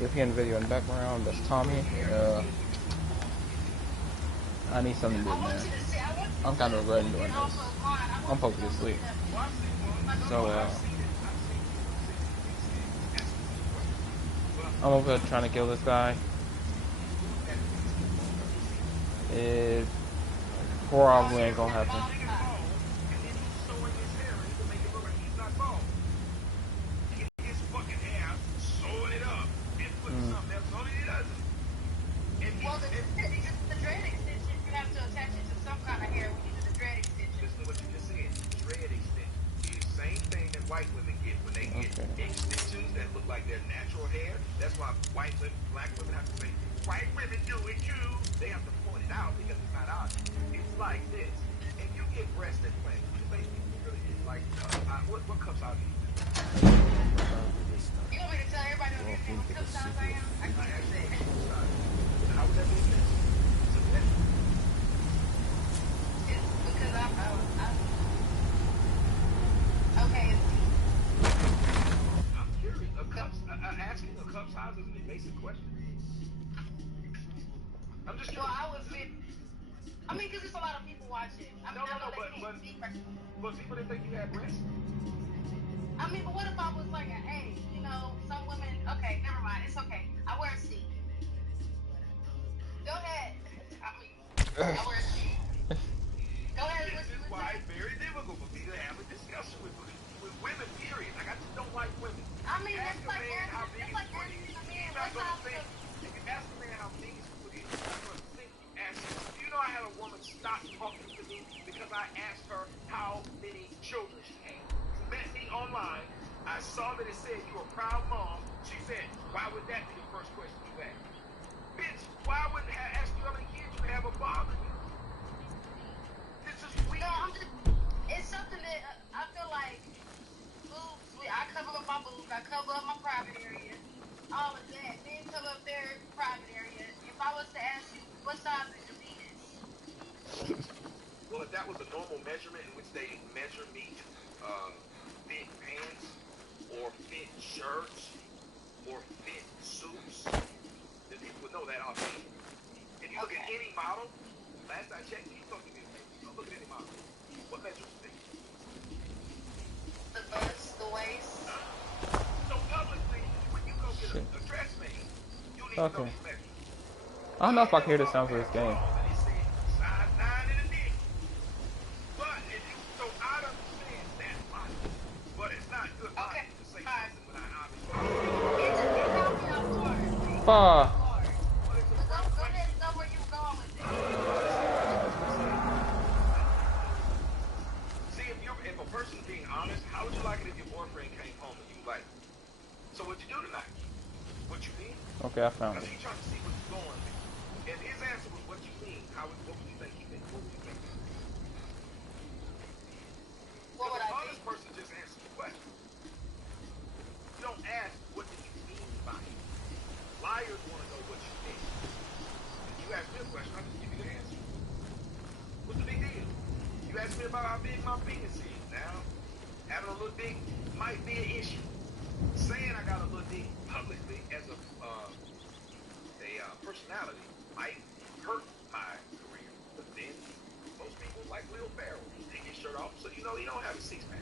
You're hearing the video in the background. That's Tommy. I need something to do, man. I'm kind of regretting doing this. I'm supposed to get sleep. So, I'm over here trying to kill this guy. It probably ain't gonna happen. Okay. I don't know if I can hear the sounds of this game. Fuck. If a person's being honest, how would you like it if your boyfriend came home and you like, so what'd you do tonight? What you mean? Okay, I found it. He trying to see what's going on. If his answer was what you mean, what would you think he meant? What would you think? What would I think? This person just answered the question. You don't ask, what did you mean by it? Liars want to know what you mean. If you ask me a question, I just give you the answer. What's the big deal? You ask me about how big my penis is. Now, having a little dick might be an issue. Saying I got a little dick publicly as a personality might hurt my career. But then, most people like Will Ferrell. Take his shirt off, so you know he don't have a six-pack.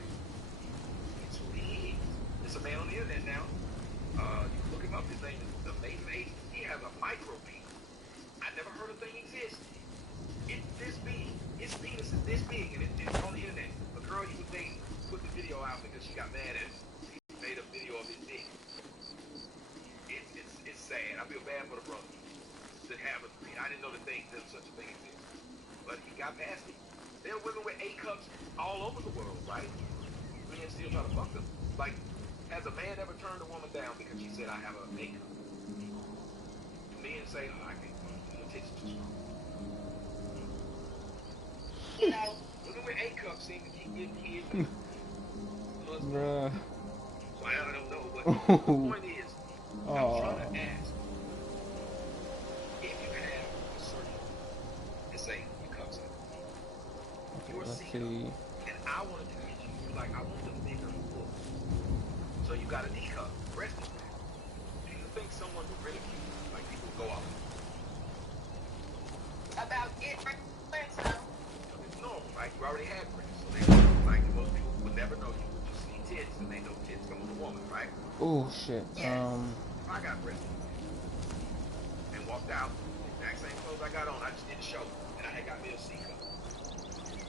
It's who he is. There's a man on the internet now. You can look him up. His name is Amazing Ace. He has a micro penis. I never heard a thing exist. It's this big. His penis is this big, and it's on the internet. A girl he was dating put the video out because she got mad at him. He made a video of his dick. It's sad. I feel bad for the brother that have a thing. I didn't know that such a thing exists. But he got past it. There are women with A cups all over the world, right? Men still try to fuck them. Like, has a man ever turned a woman down because she said, I have an A cup? Men say, oh, I can't, the tits too strong. You know, women with A cups seem to keep getting kids. Bruh. So I don't know, but the point is, I'm trying to ask, if you have a certain, let's say, you come to you're single, and I wanted to get you, you're like, I want the bigger book. So you got a D cup, breast implant. Do you think someone Oh shit. I got breast and walked out. Exact same clothes I got on. I just did the show, and I had got me a C cup.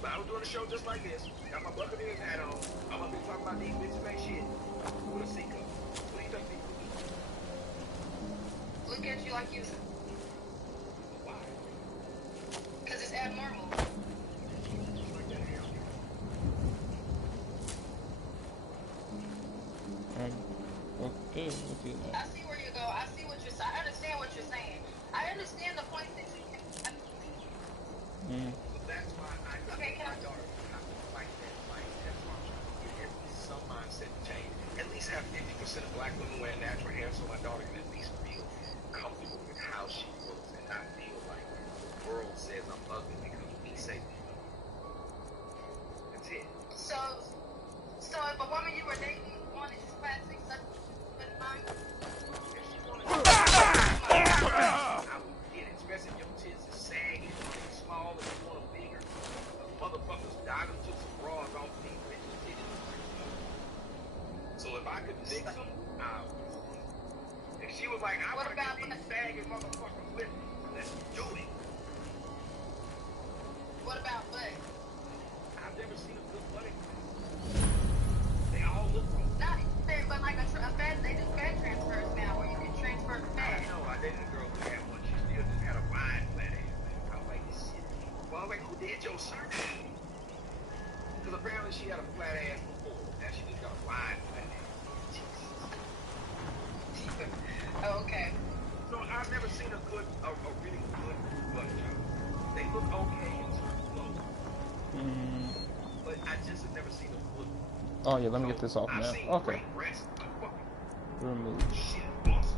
But I was doing a show just like this. Got my Buccaneers hat on. I'm gonna be talking about these bitches ain't shit with a C cup. What do you think people do? Look at you like you. Why? Because it's abnormal. Like that hair. Okay, we'll do I that. see where you go. I see what you're saying. I understand what you're saying. I understand the point that you can. So that's why I Okay, can my I- daughter have to fight that fight. That's why I'm trying to get at least some mindset to change. At least have 50% of black women wearing natural hair so my daughter can at least feel comfortable with how she looks and not feel like the world says I'm ugly because we say we ugly. That's it. So if a woman you were dating wanted you plastic, such but fine. If she wanted to I would get it, especially if your tits is sagging, small, and you want them bigger. Motherfuckers died and took some bras off these bitches' titties. So if I could fix them, I would. If she was like, I What want to about get these sagging motherfuckers with me, let's do it. What about butt? I've never seen a good butt. They all look wrong. Not fair, but like a fat. They do fat transfers now, where you can transfer the I fat. know, I dated a girl who had one. She still just had a fine flat ass. I was like, this shit. Well, I was like, who did your surgery? Because apparently she had a flat ass before. Now she just got a wide flat ass. Oh, okay. So I've never seen a really good butt job. They look okay in certain clothes, but I just have never seen a good. Oh yeah, let me get this off I've now. seen Okay. great breasts, but fucking Remove. shit, awesome.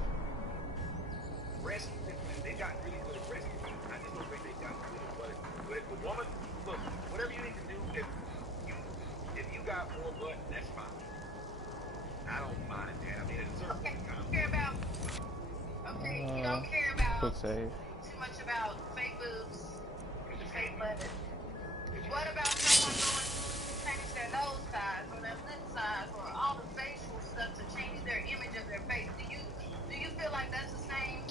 Breast, they got really good at breast. I just don't think they got good at butt. But the woman, look, whatever you need to do, if you got more butt, that's fine. I don't mind that. I mean, it's Okay. certain You care about. Okay, you don't care about Quick save. too much about fake boobs, fake butt. What about someone going to change their nose size or their lip size or all the facial stuff to change their image of their face? Do you feel like that's the same?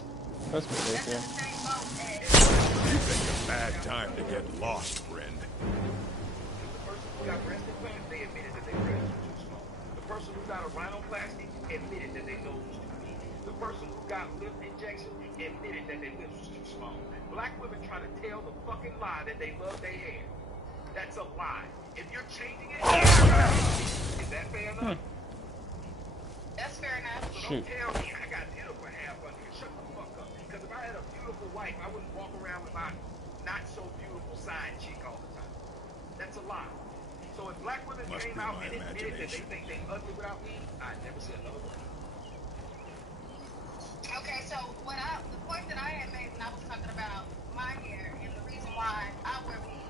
That's That's in mistaken. the same boat as? You picked a bad time to get lost, friend. The person who got breast implants, they admitted that their breasts were too small. The person who got a rhinoplasty admitted that their nose was too big. The person who got lip injection admitted that their lips was too small. Black women try to tell the fucking lie that they love their hair. That's a lie. If you're changing it, is that fair enough? That's fair enough. So Shoot. don't tell me I got beautiful hair up under here. Shut the fuck up. Because if I had a beautiful wife, I wouldn't walk around with my not so beautiful side chick all the time. That's a lie. So if black women Must came be out my and admitted that they imagination. think they ugly without me, I'd never say another word. Okay, so the point that I had made when I was talking about my hair and the reason why I wear weave,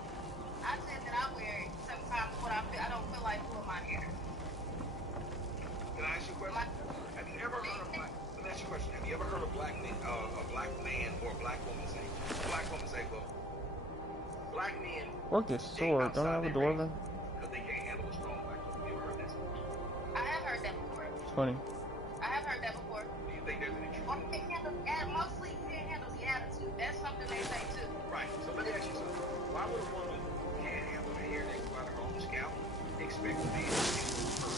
I said that I wear it sometimes when I don't feel like doing my hair. Can I ask you a question? Have you ever heard of black? Let me ask you a question. Have you ever heard of a black man or a black woman say, well, black men Work this sword. Don't I have a dwarven? because they can't handle a strong black woman? Have you ever heard that story? I have heard that before. 20. I have heard that before. Do you think there's any truth? Or mostly can't handle the attitude. That's something they say too. Right. So let me ask you something. Why would a woman who can't handle the hair that comes out of her own scalp expect a man to handle her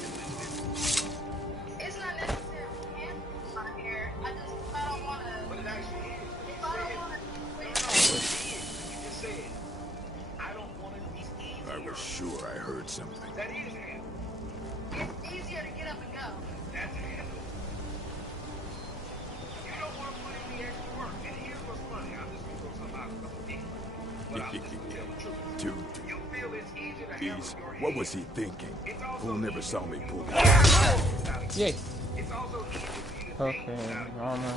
and live with it? It's not necessarily handling my hair. I don't want to. But it actually is. If I don't want to. No, but it is. You just said, I don't want to be easier. I was sure I heard something. That is handle. It's easier to get up and go. That's handle. You don't want to put in the extra work. And here's what's funny. I'm just going to throw something out because I'm big. But I'm just going to tell the truth. Dude, You feel it's easier to handle geez, your hair. what was he thinking? It's also Fool never easier saw me for you pull to that. Yay. It's also easier for you to date Okay. without a kid. Armor.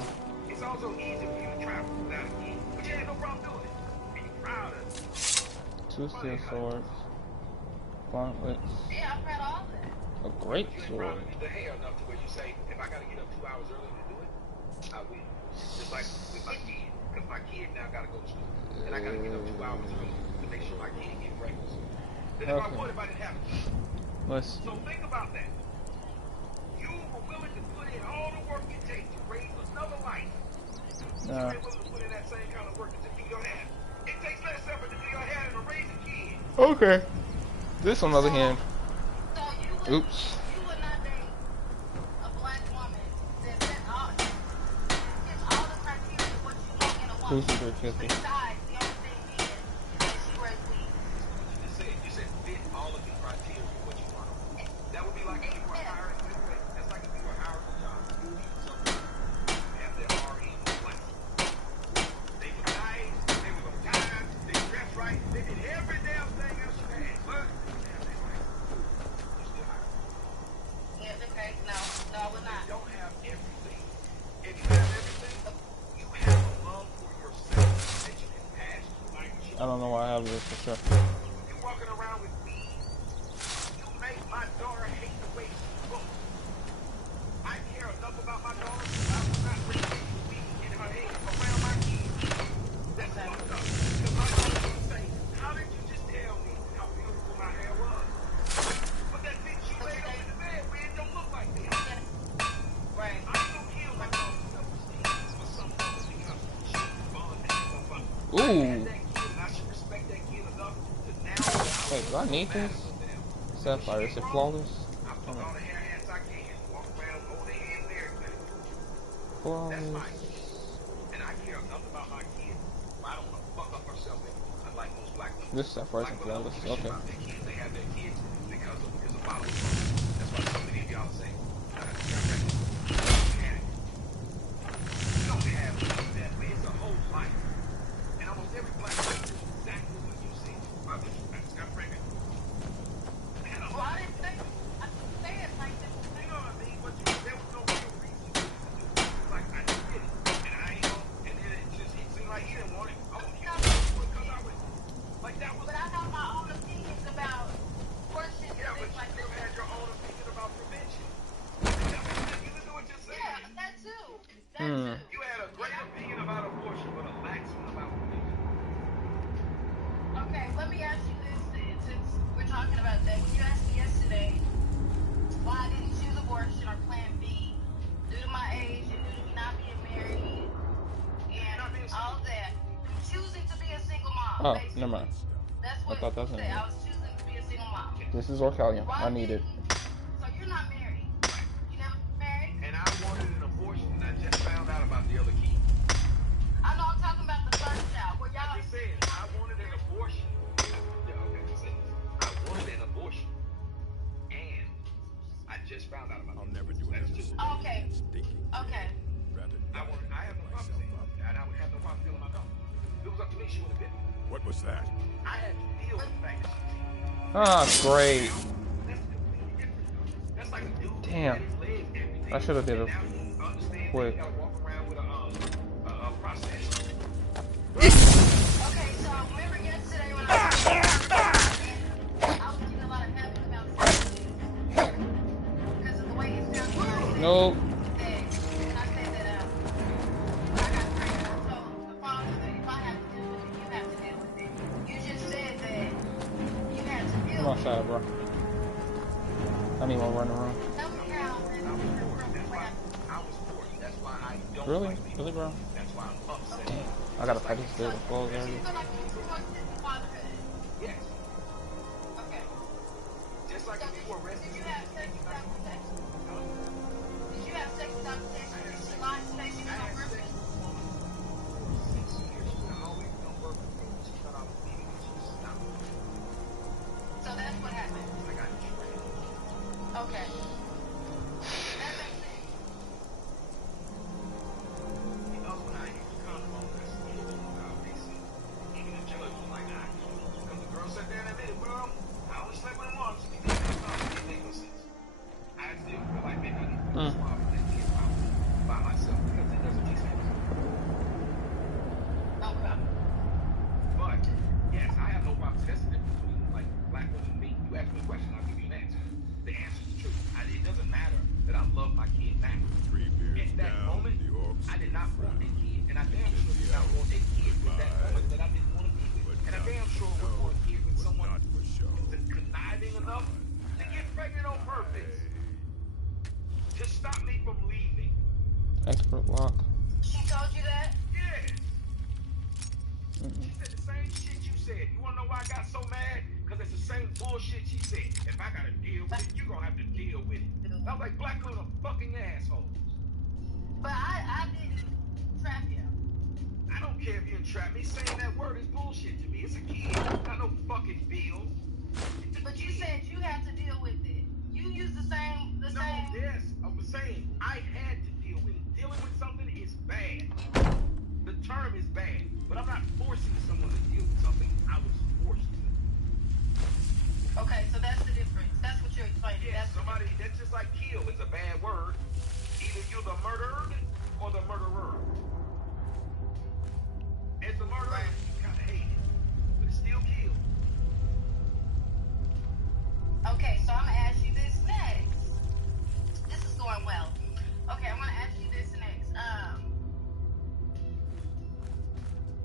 It's also easier for you to travel without a kid. But you had no problem doing it. And you're proud of it. 2 steel swords. Gauntlets. Yeah, I've had all that. A great You ain't sword. proud of the hair enough to where you say, if I got to get up 2 hours early to do it, I will. Just like with my kid. Because my kid now got to go to school. And I got to get up 2 hours early to make sure my kid get breakfast. Then if I Okay. would, if I didn't have a kid. Let's. So think about that. You were willing Okay. This, on the other hand, So oops. you would not date a black woman that fits all the criteria of what you want in a woman. Who's the 350? Besides, the only thing being that she wears weave. You said fit all of the criteria of what you want. That would be like if you were hiring. That's like if you were hiring a job. You need someone to have their RE black. They were nice. They were on time. They dressed right. They did every damn thing else you had. But you still hire. Yeah, okay. No, I would not. You don't have everything. If you have everything, you have a love for yourself that you can pass to like you. I don't know why I have this for sure. You walking around with weed. You make my daughter hate the way she looks. I care enough about my daughter. I will not bring any weed in her head around my kids. That's fucked up. Because my daughter's gonna say, how did you just tell me how beautiful my hair was? But that bitch you laid up in the bed with don't look like that. Right. I ain't gonna kill my daughter's self-esteem for something else because she was born that motherfucker. I Ooh. had that kid and I should respect that kid enough to now. Wait, do I need this? Sapphire, is it flawless? I put all the hair hats I can, walk around, hold their hands and everything. That's Flawless. my kid. And I care enough about my kid. I don't want to fuck up herself unlike most black women. This Sapphire Black isn't women don't flawless. give a shit Okay. about their kids. They have their kids because of bottle. That's why so many of y'all say, you don't have that way. It's a whole life. And almost every black person is exactly what you see. My bitch, I just got pregnant. Well, I didn't say it like this. You know what I mean? But there was no real reason to do it. Like, I just did it. And I ain't know. And then it seemed like he didn't want it. I want you to do it because I was. Like, that was. But I have my own opinions about abortion and Yeah, but things like you this. had your own opinion about prevention. You can do what you're saying. Yeah, that too. That too. You had a great opinion about abortion, but a lax one about prevention. Okay, let me ask you this then, since we're talking about that. When you asked me yesterday why I didn't choose abortion or Plan B due to my age and due to me not being married and all that, choosing to be a single mom. Oh, basically. never mind. That's what thought that was you said. in there. I was choosing to be a single mom. This is Orcalion. Why I need it. So you're not married. You never married? And I wanted an abortion, and I just found out about the other key. I know I'm talking about the first child. Where y'all I just said I wanted an abortion. Yeah, okay, just say this. I wanted an abortion, and I just found out about I'll it. never do That's another just. Okay. stinking Okay. rather I have no problem saying that, and I would have no problem feeling my dog. If it was up to me, she would have been. What was that? I had to deal with the fact that she's Ah, great. That's completely different. That's like a dude who Damn. had his legs every day. I should have did And it. now he understands Wait. that he gotta walk around with a prosthetic. Okay, so remember yesterday when I was getting a lot of heaven about something because of the way it sounds. Nope. And I said that when I got pregnant, I told the father that if I have to deal with it, you have to deal with it. You just said that you had to deal Come with it. outside, bro. I need one running around. Tell me how this is the way I was 40. That's why I don't Really? like being Really, bro? That's why I'm upset. Damn. I gotta fight this dude. Close you already. feel like you too much into fatherhood. Yes. Okay. Just like So if you were arrested. did you have sex without protection? Did you have sex without protection? Did she lie and say she was on purpose? 6 years. She had always been working for me. She thought I was leaving and she stopped. So that's what happened. I got trained. Okay. That makes sense. Because when I used to come home, I still don't know how they see. Even the judge was like, nah, because the girl sat there and admitted, well, I only slept with him once. He didn't make no sense. I still feel like maybe I need to be smart with that kid by myself because it doesn't make sense. Okay. But, yes, I have no problem. That's the difference between, like, black women and me. You ask me a question, I'll give you an answer. The answer is true. It doesn't matter that I love my kid now. 3 beers At that down, moment, the orcs. I did not want a kid, and I damn sure did not want a kid with that woman that I didn't want to be with. And I damn sure would want a kid with someone Not for show. who's conniving enough to get pregnant on purpose. To stop me from leaving. Expert lock. She told you that? Yes. She said the same shit you said. You wanna know why I got so mad? Because it's the same bullshit she said. If I gotta deal with it, you gonna have to deal with it. I was like, black women are fucking assholes. But I didn't trap you. I don't care if you entrap me. Saying that word is bullshit to me. It's a kid, not no fucking bill. But you said you had to deal with it. You use the same. Yes, I was saying I had to deal with it. Dealing with something is bad. The term is bad, but I'm not forcing someone to deal with something. I was forced to. Okay, so that's the difference. That's what you're explaining. Yeah, that's just like kill is a bad word. Either you're the murdered or the murderer. As the murderer, you kind of hate it, but it's still kill. Okay, so I'm gonna ask you this next. This is going well. Okay, I'm gonna ask you this next.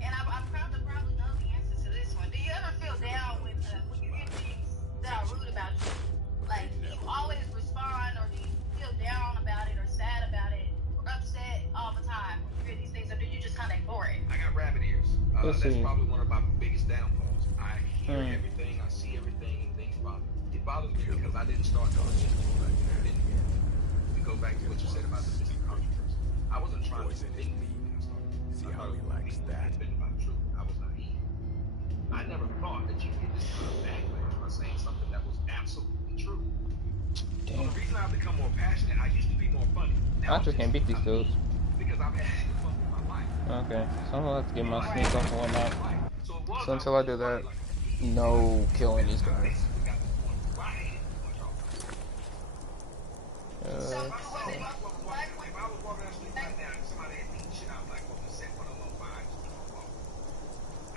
And I'm proud to probably know the answer to this one. Do you ever feel down when you hear things that are rude about you? Like, do you always respond, or do you feel down about it, or sad about it, or upset all the time when you hear these things, or do you just kind of ignore it? I got rabbit ears. Let's That's see. probably one of my biggest downfalls. I hear everything, I see everything, and things bother me. It bothers me because I didn't start doing shit. Right? I didn't. We go back to what you said about the missing controversy. I wasn't trying to convince me when I started. See how he likes that. It's been about truth. I was naive. I never thought that you get this kind of backlash by saying something that was absolutely true. So the reason I've become more passionate, I used to be more funny. I just can't beat these dudes. Because I've had to fun with my life. Okay, so I'm gonna have to get my sneak off and whatnot. So it was So until I do that, no killing these guys. So, was it If I was walking down the street right now and somebody had beat shit out like what we said, one of them vibes,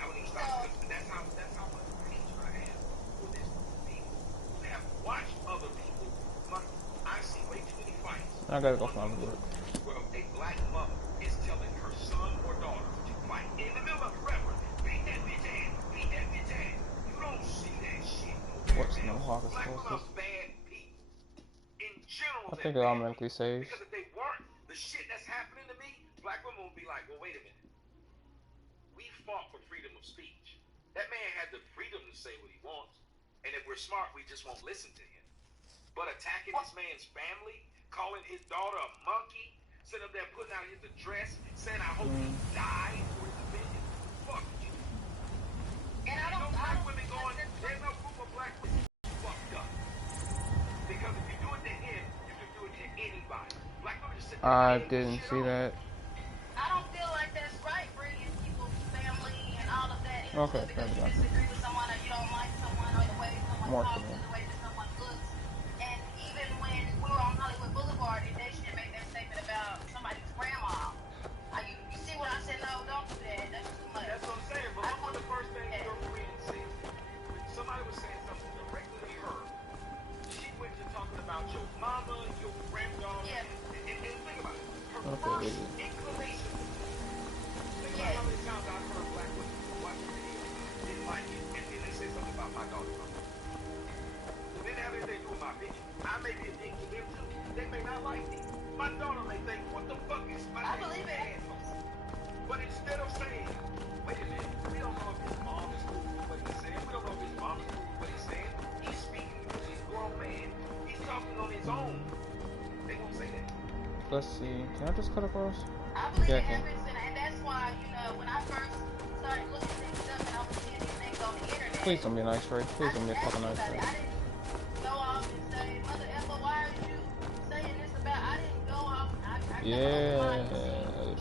I wouldn't even stop because that's how much hatred I have for this people. They have watched other people. I see way too many fights. I gotta go find work. Where a black mother is telling her son or daughter to fight in the middle of the river. Beat that bitch ass. Beat that bitch ass. You don't see that shit. What's no hawk is Black women closest? are bad people. In general, I think it automatically saves. because if they weren't, the shit that's happening to me, black women would be like, well, wait a minute. We fought for freedom of speech. That man had the freedom to say what he wants. And if we're smart, we just won't listen to him. But attacking this man's family, calling his daughter a monkey, sitting up there putting out his address, saying, I hope he dies for his opinion. Fuck you. and I There's no don't, black women going, there's no group of black women fucked up. Because if you do it to him, you can do it to anybody. Black women just sit there I and didn't shit see on. that. I don't feel like that's right, bringing people's family and all of that into Okay, it because you fair enough. disagree with someone or you don't like someone or the way someone More talks for or me. the way that someone looks. And even when we were on Hollywood Boulevard and they should make that statement about somebody's grandma, you see what I said? No, don't do that. That's too much. That's what I'm saying. But look what the first thing your friend said. Somebody was saying something directly to her. She went to talking about your mama, your granddaughter, Yeah. and think about it. Her Okay, first baby. inclination. Think about how many times I've heard black women watch the video, didn't like it, and then they say something about my daughter. It didn't have anything to do with my opinion. I may be a dick to them too. They may not like me. My daughter may think, what the fuck is my I name? believe it. But instead of saying, wait a minute, we don't know if his mom is cool with what he's saying. We don't know if his mom is cool with what he's saying. He's speaking because he's a grown man. He's talking on his own. They won't say that. Let's see. Can I just cut across? I believe Yeah, I it can. happens, and that's why, when I first started looking things up and I was seeing these things on the internet. Please don't be a nice Ray. Please don't be a fucking nice I Ray. didn't go off and say, Mother Effa, why are you saying this about? I didn't go off. I Yeah.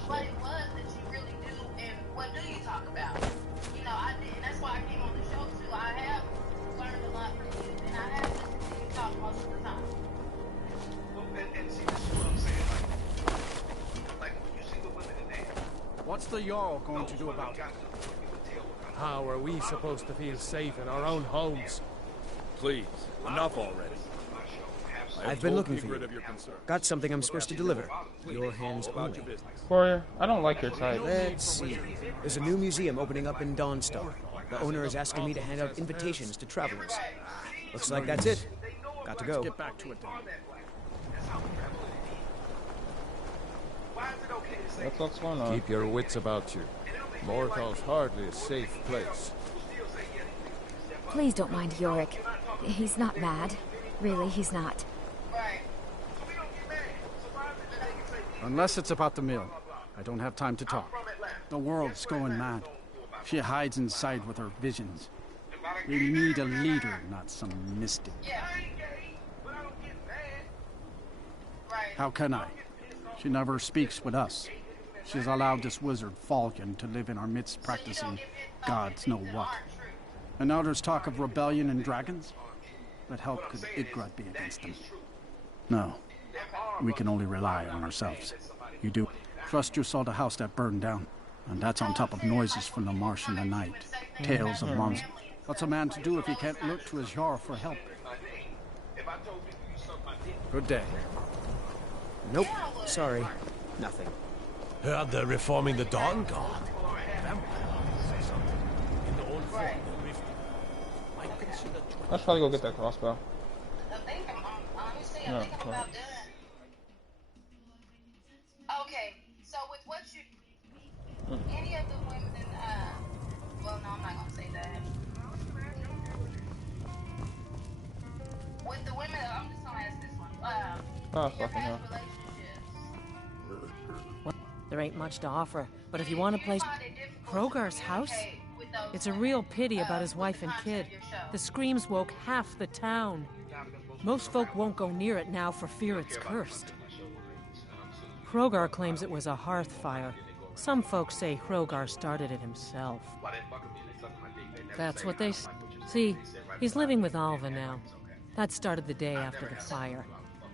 what it was that you really do, and what do you talk about? I did, and that's why I came on the show too. I have learned a lot from you, and I have listened to you talk most of the time. Well, and see, this is what I'm saying. Like you see the women in there. What's the Jarl going to do about it? How are we supposed to feel safe in our own homes? Please, enough already. I've been looking Be for rid you. of your concern. Got something I'm supposed to deliver. Your hands About only. your business. Warrior, I don't like your type. Let's see. There's a new museum opening up in Dawnstar. The owner is asking me to hand out invitations to travelers. Looks like that's it. Got to go. Get back to it then. What's going on? Keep your wits about you. Mortal's hardly a safe place. Please don't mind Yorick. He's not mad. Really, he's not. Right. Unless it's about the mill. I don't have time to talk. The world's going mad. She hides inside with her visions. We need a leader, not some mystic. Yeah. Right. How can I? She never speaks with us. She's allowed this wizard, Falcon, to live in our midst practicing gods know what. And now there's talk of rebellion and dragons? But how could Idgrod be against them? No. We can only rely on ourselves. You do. Trust you saw the house that burned down. And that's on top of noises from the marsh in the night. Tales of monsters. What's a man to do if he can't look to his Jarl for help? Good day. Nope. Sorry. Nothing. Heard they're reforming the Dawn Guard. In the old fort, I should probably go get that crossbow. I think honestly, No, I think I'm no. about done. Okay, so with what you, any of the women, well, no, I'm not gonna say that. With the women, I'm just gonna ask this one. Oh, Your fucking past hell. relationships. There ain't much to offer, but if you want a place... Krogar's house? It's a real pity about his wife and kid. The screams woke half the town. Most folk won't go near it now for fear it's cursed. Krogar claims it was a hearth fire. Some folks say Krogar started it himself. That's what they see. He's living with Alva now. That started the day after the fire.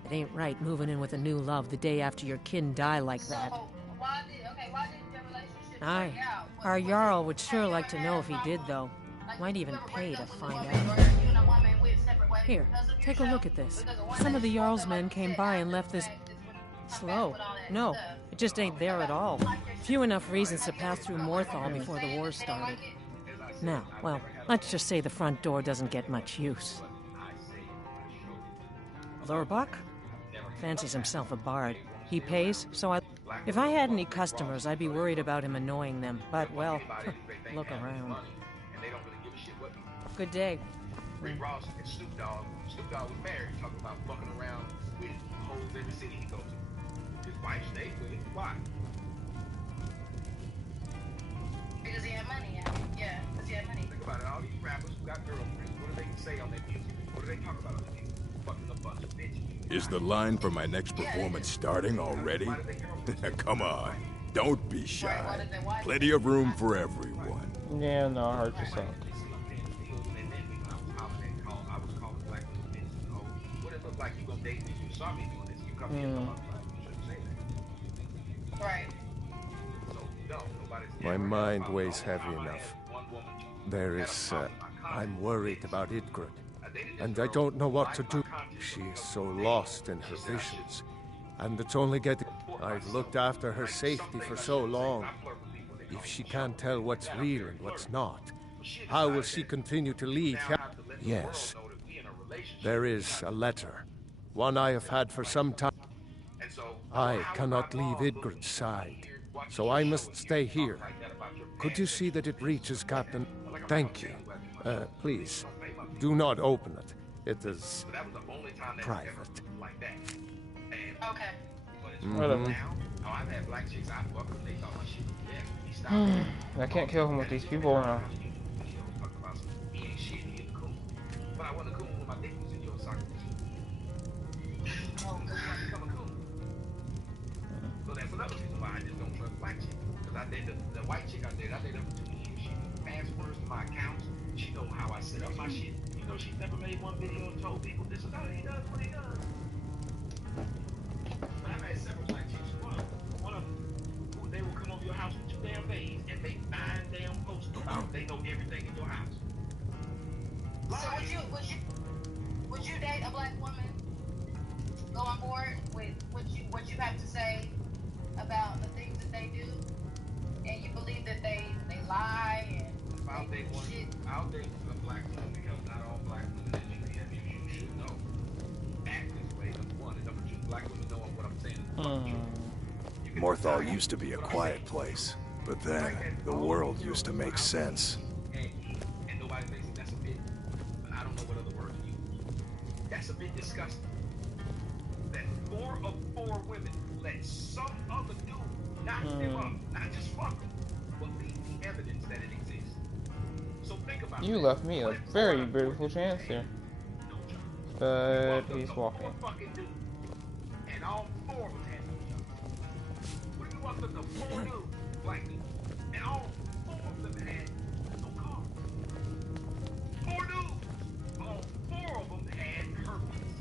It ain't right moving in with a new love the day after your kin die like that. Why did your relationship Aye. work out? Our Jarl would sure like to know if he did, though. Might even pay to find out. Here, take a look at this. Some of the Jarl's men came by and left this... slow. No, it just ain't there at all. Few enough reasons to pass through Morthal before the war started. Now, well, let's just say the front door doesn't get much use. Lurbuck? Fancies himself a bard. He pays, so I... If I had any customers, I'd be worried about him annoying them. But, well, look around. Good day. Rick Ross and Snoop Dogg. Snoop Dogg was married, talking about fucking around with hoes every city he goes to. His wife stayed with him. Why? Because he had money, yeah. Because he had money. Think about it. All these rappers who got girlfriends, what do they say on their music? What do they talk about on their music? Fucking a bunch of bitches. Is the line for my next performance starting already? Come on, don't be shy. Plenty of room for everyone. Yeah, no, I heard yourself. Right. My mind weighs heavy enough. I'm worried about Idgrid, and I don't know what to do. She is so lost in her visions, and it's only getting... I've looked after her safety for so long. If she can't tell what's real and what's not, how will she continue to lead? Yes, there is a letter, one I have had for some time. I cannot leave Idgrid's side, so I must stay here. Could you see that it reaches Captain? Thank you. Please, do not open it. It is private. Okay. Whatever. I can't kill him with these people around. So that's another reason why I just don't trust black chicks. Because I did the white chick I did them for 2 years. She knew passwords to my accounts. She know how I set up my shit. You know, she never made one video and told people this is how he does what he does. But I've had several black chicks. One of them, who they will come over your house with 2 damn days and make 9 damn posts about they know everything in your house. So would you date a black woman? Go on board with what you have to say about the things that they do, and you believe that they lie and I'll date a black woman because not all black women, as you should know, act this way. Number one, and number two, black women know what I'm saying. Morthal used to be a quiet place, but then the world used to make sense. And nobody thinks that's a bit. it's a bit disgusting that 4 of 4 women let some other dude knock them up, not just fuck them, but leave the evidence that it exists. So think about You left me a very beautiful chance here. But he's walking. And all 4 of them had no job. What if you walked up to 4 dudes like me, and all 4 of them had no car? 4 dudes. All 4 of them had herpes.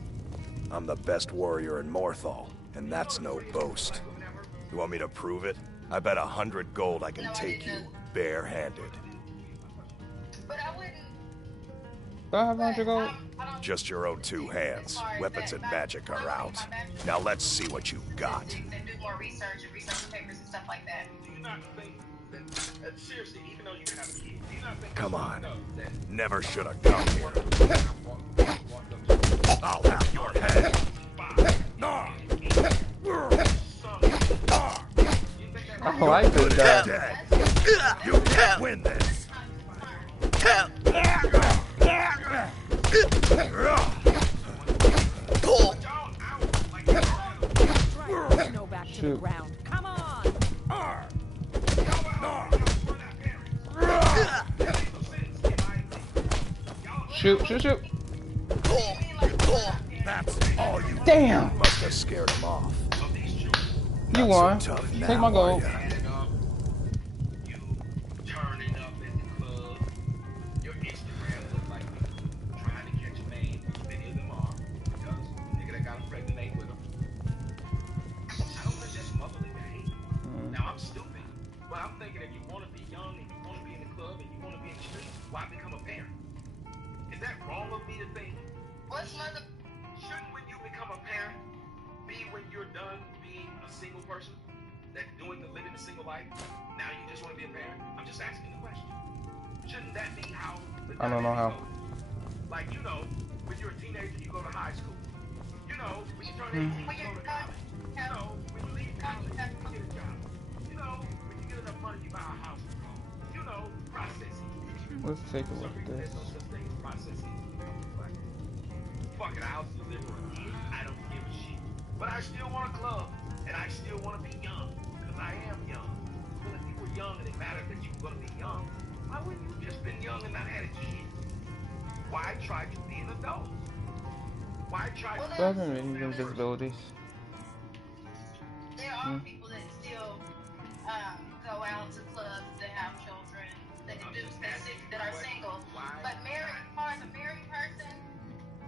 I'm the best warrior in Morthal, and that's no boast. You want me to prove it? I bet 100 gold I can take you barehanded. But I wouldn't. 500 gold? Just your own 2 hands. Weapons and magic are out. Now let's see what you got. And do more research and research papers and stuff like that. Do you not think that seriously, even though you have a kid, do you not think Come on. Never should have come here. I'll have your head. I like this guy. You can't win this. No back to the ground. Come on! Shoot, shoot, shoot. That's all you Damn! must have scared him off. You won. So tough Take now, my gold. are ya? You turning up at the club. Your Instagram look like you trying to catch a man. Many of them are. Because nigga that got a pregnant ain't with them. I don't think that's motherly behavior. Now I'm stupid, but I'm thinking if you want to be young and you want to be in the club and you want to be in the street, why become a parent? Is that wrong of me to think? What's mother? Shouldn't when you become a parent be when you're done being a single person, that living a single life? Now you just want to be a parent? I'm just asking the question. Shouldn't that be how? I don't know how. Like, you know, when you're a teenager, you go to high school. You know, when you turn 18, you go to college. You know, when you leave college, you get a job. You know, when you get enough money, you buy a house. You know, processes. Let's take a look at this. There's no such thing as processes. Fuck it, I'll deliver a kid. I don't give a shit. But I still want a club, and I still want to be young, because I am young. Well, if you were young and it mattered that you were going to be young, why wouldn't you just been young and not had a kid? Why try to be an adult? Why try to... There haven't been any invisibilities. There are people that still go out to clubs that have children, that are single. But married, as far as a married person,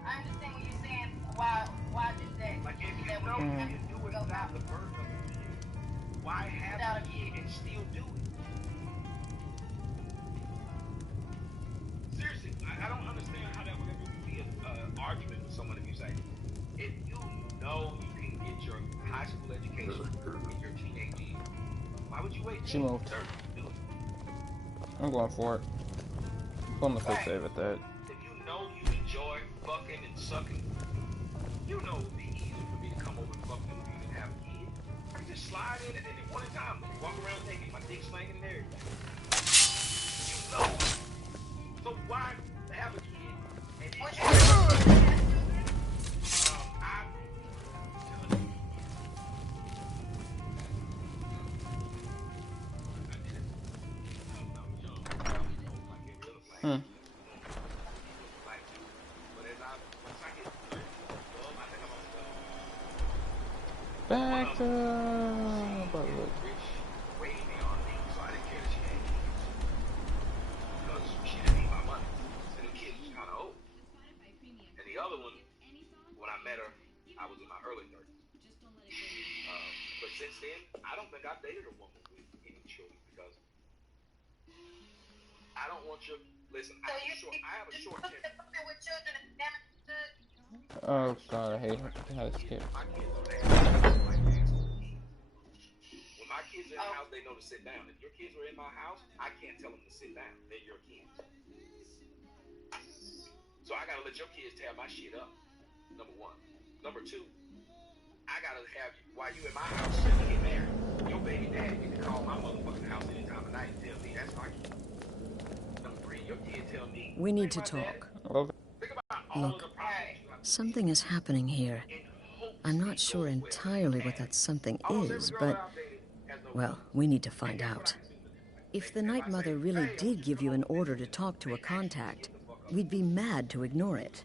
I understand what you're saying. Why do that? Like, if you know you can do it without the birth of a kid, why have a kid and still do it? Seriously, I don't understand how that would ever be an argument with someone if you say, if you know you can get your high school education in your teenage years, why would you wait? She moved. To do it? I'm going for it. I'm going to quick save at that. If you know you enjoy fucking and sucking, you know it would be easier for me to come over and fuck with you and have a kid. I can just slide in and at one time walk around taking my dick slanging and everything. You know. So why have a kid and then Back to Butler. way beyond me, so I didn't care that she had kids. Because she didn't need my money. And the kid was kind of old. And the other one, when I met her, I was in my early 30s. But since then, I don't think I've dated a woman with any children because I don't want your... Listen, I have a short temper. Oh god, I hate how to skip. My kids don't act like assholes. When my kids are in the house, they know to sit down. If your kids are in my house, I can't tell them to sit down. They're your kids. So I gotta let your kids tear my shit up. Number one. Number two, I gotta have you, while you in my house, since you get married, your baby daddy can call my motherfucking house any time of night and tell me that's my kid. Number three, your kid tell me. We need to talk. Think about all of the problems you have Something is happening here. I'm not sure entirely what that something is, but... well, we need to find out. If the Night Mother really did give you an order to talk to a contact, we'd be mad to ignore it.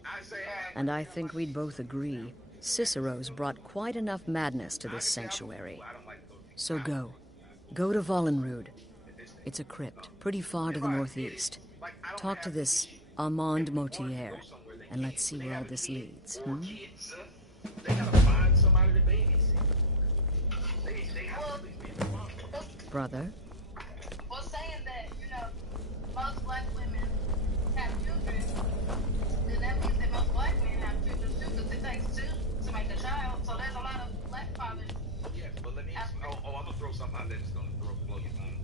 And I think we'd both agree Cicero's brought quite enough madness to this sanctuary. So go. Go to Vollenrud. It's a crypt, pretty far to the northeast. Talk to this Armand Motier, and let's see where all this leads, hmm? Brother? Well, saying that, most black women have children, then that means that most black men have children too, because it takes two to make a child. So there's a lot of black fathers. Yes, but let me ask you. I'm going to throw something out there that's going to blow your mind.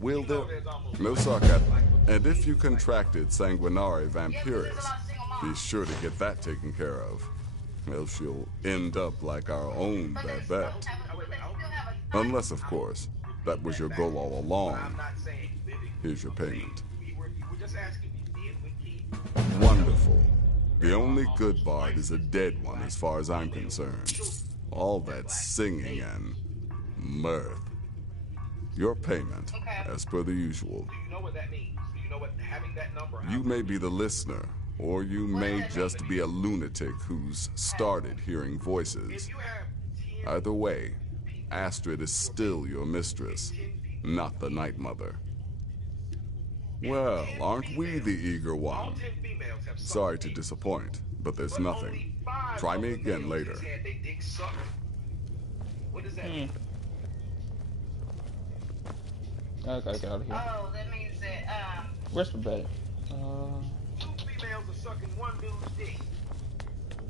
Will there? No sarcasm. And if you contracted Sanguinari Vampiris, be sure to get that taken care of. Else you'll end up like our own Babette. Unless, of course, that was your goal all along. Here's your payment. Wonderful. The only good bard is a dead one as far as I'm concerned. All that singing and mirth. Your payment, as per the usual. You may be the listener, or you may just be a lunatic who's started hearing voices. Either way, Astrid is still your mistress, not the Night Mother. Well, aren't we the eager one? Sorry to disappoint, but there's nothing. Try me again later. I gotta get out of here. Oh, that means that, Where's the bed? Two females are sucking one dude's dick.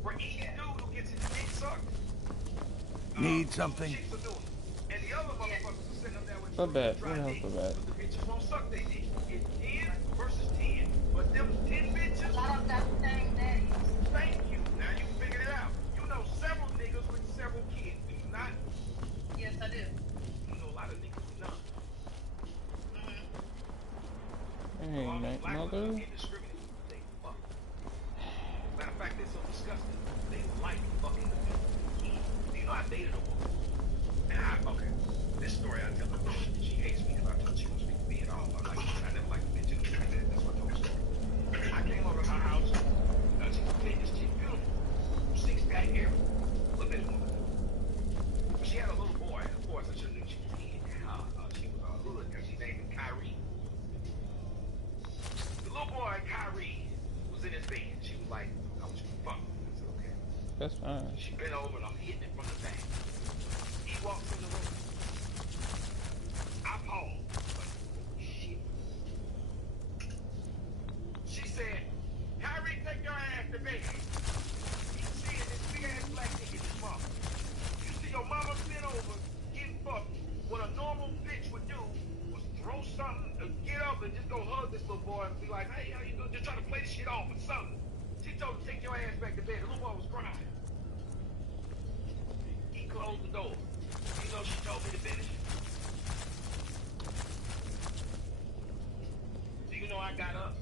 For each dude who gets his dick sucked. Need something? And the other motherfuckers are sitting up there with The bed. Where the hell's the bed? the bitches won't suck their dick. It's 10 versus 10. But them 10 bitches. I don't got the same daddies. Thank you. Now you figured it out. You know several niggas with several kids. Do you not? Yes, I do. You know a lot of niggas with none. Hey, Night Mother. Matter of fact, they're so disgusting. They like fucking the dude. Do you know I dated a woman? And okay, this story I tell her. She hates me because I told she won't speak to me at all. I never liked the bitch. That's what I told her story. I came over to her house. She was clean, this chick, beautiful. 6-pack hair. Look at this woman. She had a little boy. Of course, I should have knew she was kid. She was hood because she named him Kyrie. The little boy, Kyrie, was in his bed. She was like, I was fucking. I said, okay. That's fine. She bent over and I'm hitting it from the back. He walks in the room. I paused. Like, shit. She said, Kyrie, take your ass to bed. He's seeing this big ass black nigga in his mama. You see your mama bent over, getting fucked. What a normal bitch would do was throw something, get up and just go hug this little boy and be like, hey, how you doing? Just try to play this shit off with something. She told him to take your ass back to bed. The little boy was crying. He closed the door. You know she told me to finish. Do you know I got up?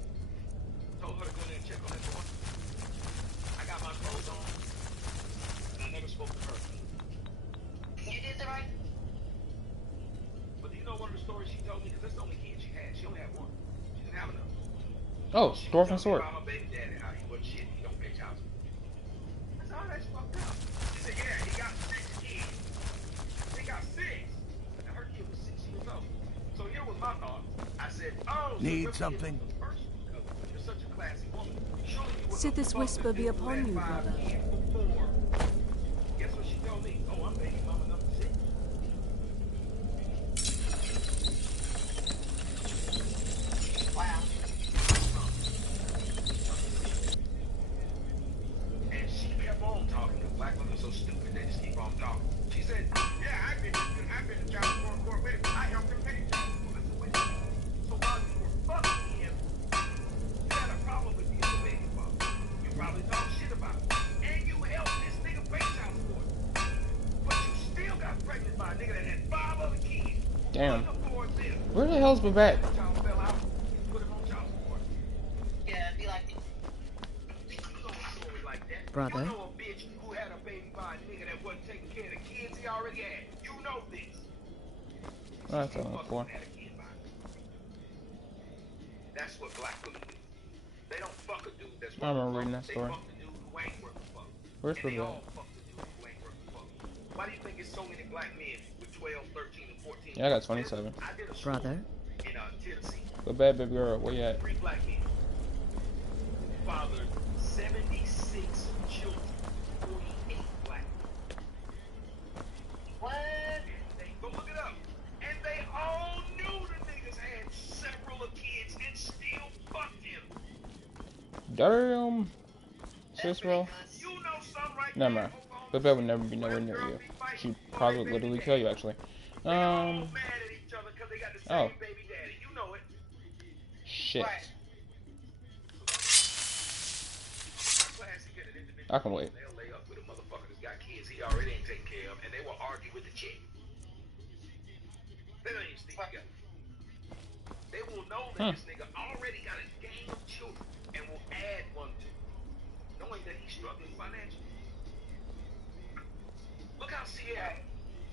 Told her to go in there and check on that boy. I got my clothes on. And I never spoke to her. You did the right. But do you know one of the stories she told me? Because that's the only kid she had. She only had one. She didn't have enough. Oh, Dwarf and Sword. About her baby daddy, how he wasn't shit. He don't pay child support. I said, oh, that's fucked up. She said, yeah, he got 6 kids. He got 6. And her kid was 6 years old. So here was my thought. I said, oh, need something? You're such a classy woman. Surely you Should this whisper be upon you, brother? Guess what she told me? Oh, I'm baby mama number 6. Wow. And she kept on talking. The black women are so stupid, they just keep on talking. She said, yeah, I've been to child support court with him. I helped him pay child support. I said, wait. So while you were fucking him, you had a problem with being a baby mama. You probably talk shit about him. And you helped this nigga pay child support. But you still got pregnant by a nigga that had 5 other kids. Damn. Where the hell's Babette? Yeah, be like like that. Brother? You know a bitch who had a baby by a nigga that wasn't taking care of the kids he already had. You know this. Oh, that's only 4. That's what black women do. They don't fuck a dude that's I remember reading that story. They fuck the dude who ain't worth a fuck. Where's and they the all fuck the dude who ain't worth a fuck. Why do you think there's so many black men with 12, 13, and 14? Yeah, I got 27. Brother? In Tennessee. The bad baby girl, where you at? 3 black men. Fathered 76 children. 48 black men. What? Go look it up. And they all knew the niggas had several kids and still fucked him. Damn. Sis, bro. Never mind. The bed would never be nowhere near you. She'd probably would literally kill you, actually. Oh. Shit. I can wait. They'll lay up with a motherfucker that's got kids he already ain't taking care of, and they will argue with the chick. They don't even stick together. They will know that this nigga already got a gang of children and will add one to it, knowing that he's struggling financially. Look how Sierra,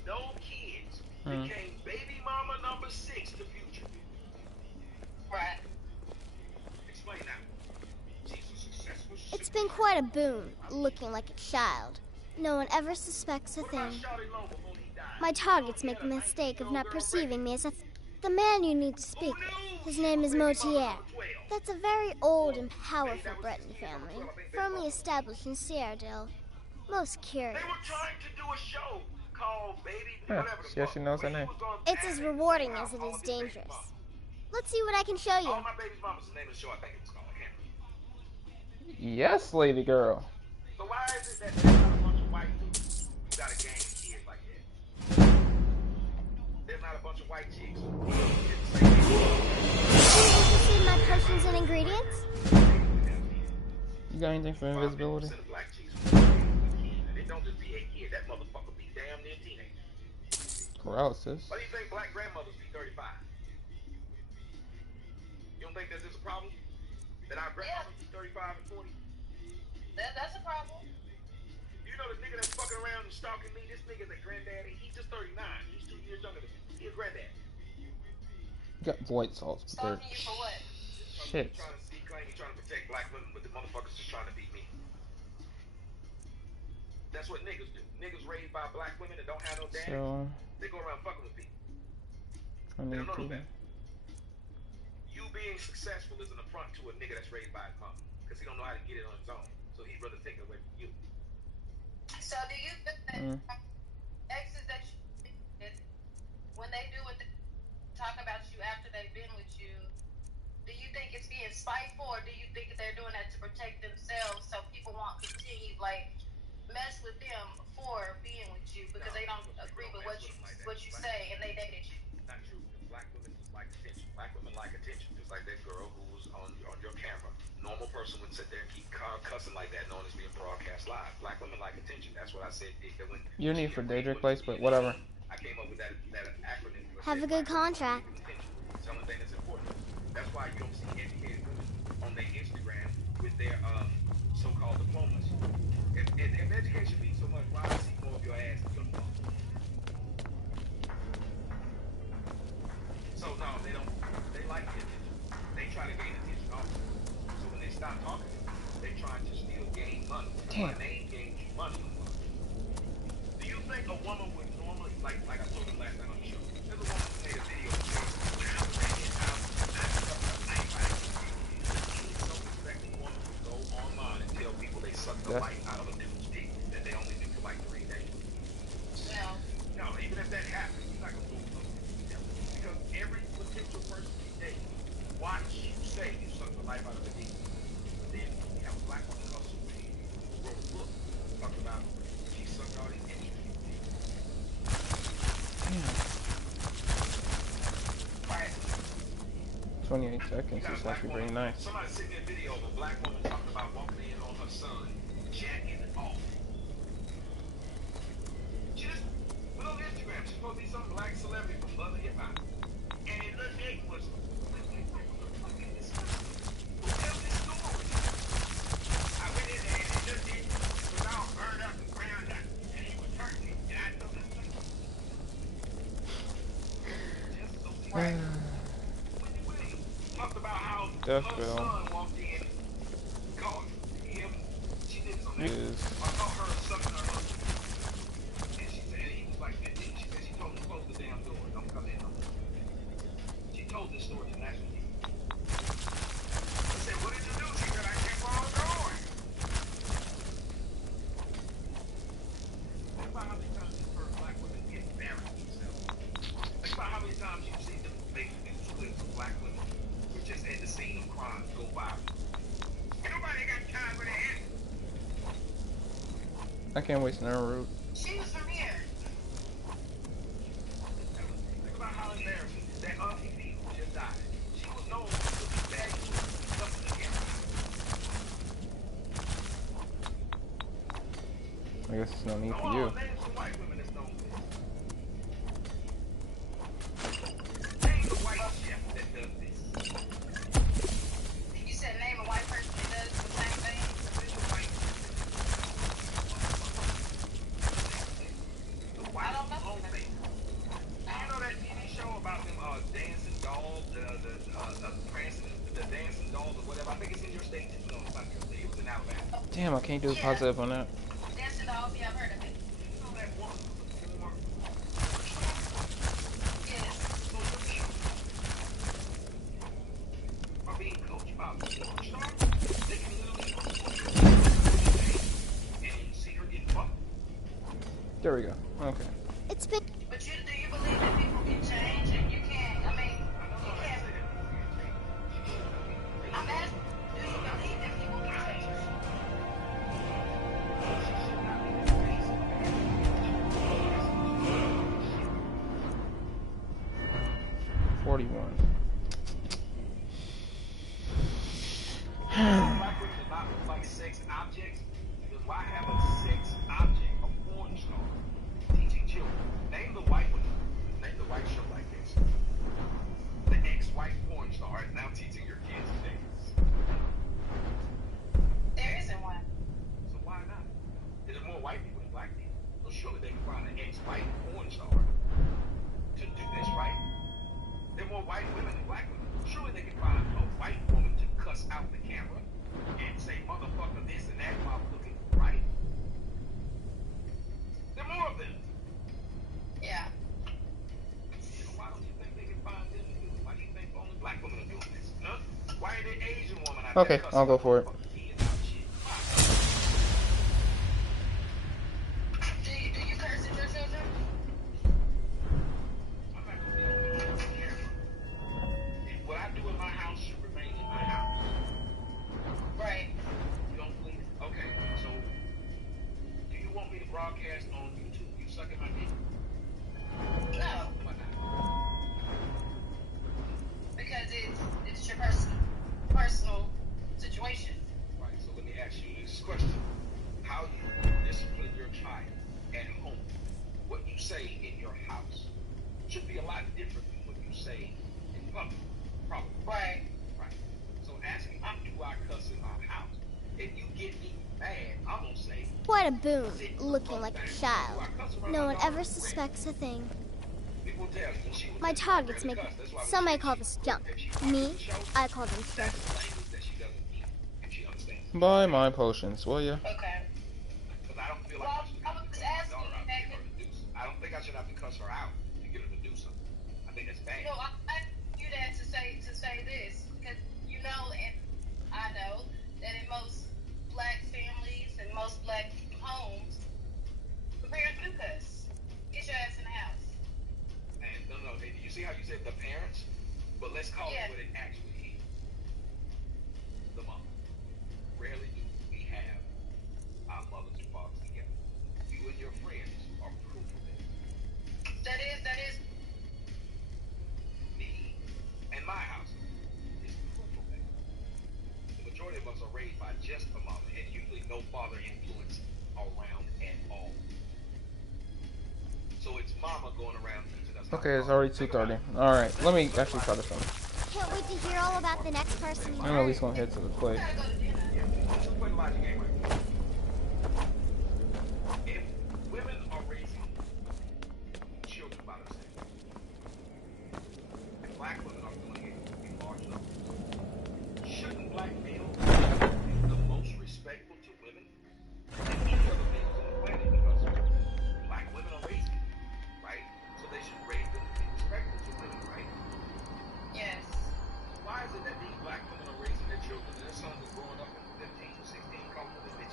no kids, became baby mama number 6 to Future. Right. Explain that. It's been quite a boon, looking like a child. No one ever suspects a thing. My targets make the mistake of not perceiving me as the man you need to speak with. His name is Motier. That's a very old and powerful Breton family, firmly established in Sierradale. Most curious. They were trying to do a show called Baby Yeah, she knows her name. It's as rewarding as it is dangerous. Let's see what I can show you. All my baby's mama's name is show, I think it's called Henry. Yes, lady girl. So why is it that there's not a bunch of white dudes who got a gang of kids like that? There's not a bunch of white chicks who get the same thing. You see my potions and ingredients? You got anything for invisibility? And it don't just be a kid, that motherfucker be damn near teenager. Gross, sis. Why do you think black grandmothers be 35? You don't think that there's a problem? That our grandmothers be 35 and 40? That's a problem. You know the nigga that's fucking around and stalking me, this nigga's a granddaddy, he's just 39. He's 2 years younger than me. He's a granddad. You got white sauce, but they're... Stalking you for what? Shit. Claim he's trying to protect black women, but the motherfucker's just trying to beat me. That's what niggas do. Niggas raised by black women that don't have no daddy, So... they go around fucking with people. I They need don't know no to... better. You being successful is an affront to a nigga that's raised by his mom, because he don't know how to get it on his own, so he'd rather take it away from you. So do you think that exes that you when they do what they talk about you after they've been with you, do you think it's being spiteful, or do you think they're doing that to protect themselves so people won't continue mess with them for being with you because they don't agree with what you say and they dated you? Not true. Black women just like attention. Black women like attention, just like that girl who was on your camera. Normal person would sit there and keep cussing like that, knowing it's being broadcast live. Black women like attention. That's what I said. When You need for Daedric place, but whatever. I came up with that acronym. Have a good contract. It's the only thing that's important. That's why you don't see educated women on their Instagram with their so-called diplomas. If education means so much, why do I see more of your ass than your diploma? So no, they don't. They like the attention. They try to gain attention also. So when they stop talking, they try to still gain money. Damn. My name gains you money. Do you think a woman would normally, like I told you last night on the show, there's a woman who made a video go online and tell people they suck the life out of a dude's dick that they only do for like 3 days. No, even if that happens, you're not gonna go because every potential person you date watch you say you suck the life out of a dick. Then you have a black woman called Susie who wrote a book talking about she sucked all these interest. 28 seconds, it's actually pretty nice. Somebody sent me a video of a black woman talking about walking in on her son, jacking off. She just went on Instagram. She's supposed to be some black celebrity from Love and Hip Hop. And it looked like was, who tells this story? I went in there and it just did. Death Bell. Is I can't waste another route. She was from here. Think about how embarrassing that auntie Dee just died. She was known for the bad stuff in the camera. I guess there's no need for you. You said name a white person that does the same thing. I don't know. You know that TV show about them dancing dolls, the dancing dolls or whatever? I think it's in your state. No, it's not your state. It was in Alabama. Damn, I can't do a positive on that. Dancing dolls, yeah, I've heard of it. You know that one before? Yes. Are being coached by a porn star? They can literally and see her get fucked. There we go. Okay. It's been. But do you believe that people can change and you can't? I mean, you can't. I'm asking, do you believe that people can change? 41. Like sex objects, because why have a sex object, a porn star, teaching children? Name the white one. Name the white show like this. The ex-white porn star is now teaching your kids things. There isn't one. So why not? There's more white people than black people. So surely they can find an ex-white porn star to do this, right? There are more white women than black women. Surely they can find a white woman to cuss out the camera and say motherfucker this and that while looking right. There are more of them. Yeah. Why don't you think they can find them to do it? Why do you think only black women are doing this? Huh? Why are they Asian women out there Okay, I'll go for it. Do you curse at your children? What I do in my house should remain in my house. Right. You don't believe it? Okay, so do you want me to broadcast on YouTube you sucking my dick? No. Why not? Because it's your personal situation. Right, so let me ask you this question. How you discipline your child at home, what you say in your house, should be a lot different than what you say in public. Probably. Right. Right. So asking, do I cuss in my house? If you get me mad, I'm gonna say, What a boon, looking like a child. No one ever suspects a thing. people tell you she was My targets make some may call this junk. Me, I call them junk. language that she doesn't eat and she understands. Buy my potions, will ya? Okay. Because I don't feel like Well, I should I was just asking you, David. I don't think I should have to cuss her out to get her to do something. I think that's bad. You know, I do that to say this because you know, and I know that in most black families and most black homes, the parents do cuss. Get your ass in the house. And no, you see how you said the parents? But let's call it what it actually is. The mom. Rarely do we have our mothers and fathers together. You and your friends are proof of it. That is. Me and my house is proof of that. The majority of us are raised by just a mother and usually no father influence around at all. So it's mama going around teaching us. Okay, it's already 2:30. Alright, let me actually try this one. Can't wait to hear all about the next person you I'm at least gonna head to the play. If women are raising children by themselves,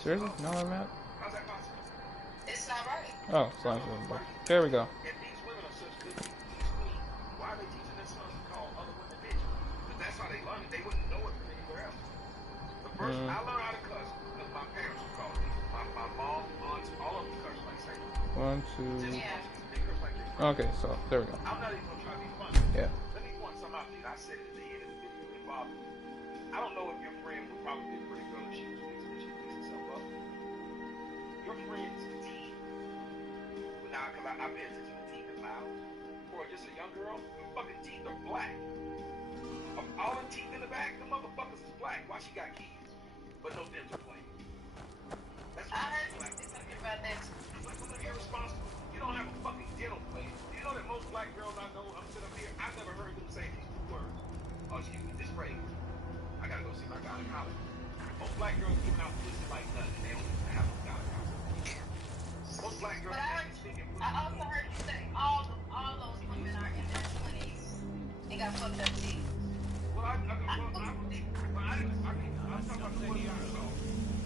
Seriously? No, I'm not. How's that possible? It's not right. Oh, slime shit. There we go. If these women are such good teachers, why are they teaching their sons to call other women bitches? Because that's how they learn it. They wouldn't know it from anywhere else. The first I learned how to cuss because my parents would call me. My mom, aunts, all of them curse like Satan. 1, 2. Yeah. They curse like this. Okay, so there we go. I'm not even gonna try to be funny. Yeah. Let me point some out to you. I said it at the end of the video. It bothered me. I don't know if your friend would probably be a pretty girl if she was fixing it. She fixed herself up. Your friend's teeth. But now, because I pay attention to teeth and mouths. For just a young girl, your fucking teeth are black. Of all the teeth in the back, the motherfuckers is black. Why she got keys? But no dental plan. That's what I heard black. Something about that. Like, I'm irresponsible. You don't have a fucking dental plan. You know that most black girls I know, I'm sitting up here, I've never heard them say these two words. Oh, excuse me, this phrase. I gotta go see my gynecologist. Most black girls giving out pussy like nothing. They don't even have a gynecologist. Most black girls I also heard you say all those women are in their 20s and got fucked up teeth. Well, I'm talking about the one I saw.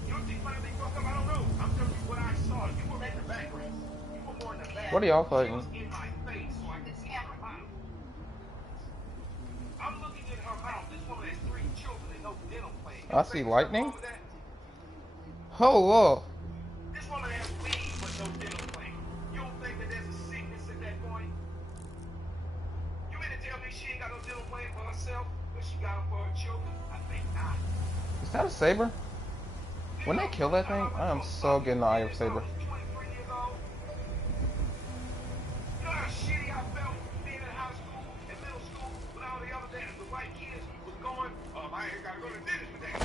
Your teeth might be fucked up, I don't know. I'm telling you what I saw. You were in the background. You were more in the background. What are y'all fighting? In my face, so I could see her mouth. I'm looking at her mouth. This woman has 3 children and no dental plan. I see lightning. Oh, whoa. This woman has weed but no dental plan. You don't think that there's a sickness at that point? You mean to tell me she ain't got no dental plan for herself, but she got them for her children? I think not. Is that a saber? When they kill that thing, I am so getting the eye of saber. You know how shitty I felt being in high school and middle school when all the other days the white kids was going, I ain't gotta go to dinner today.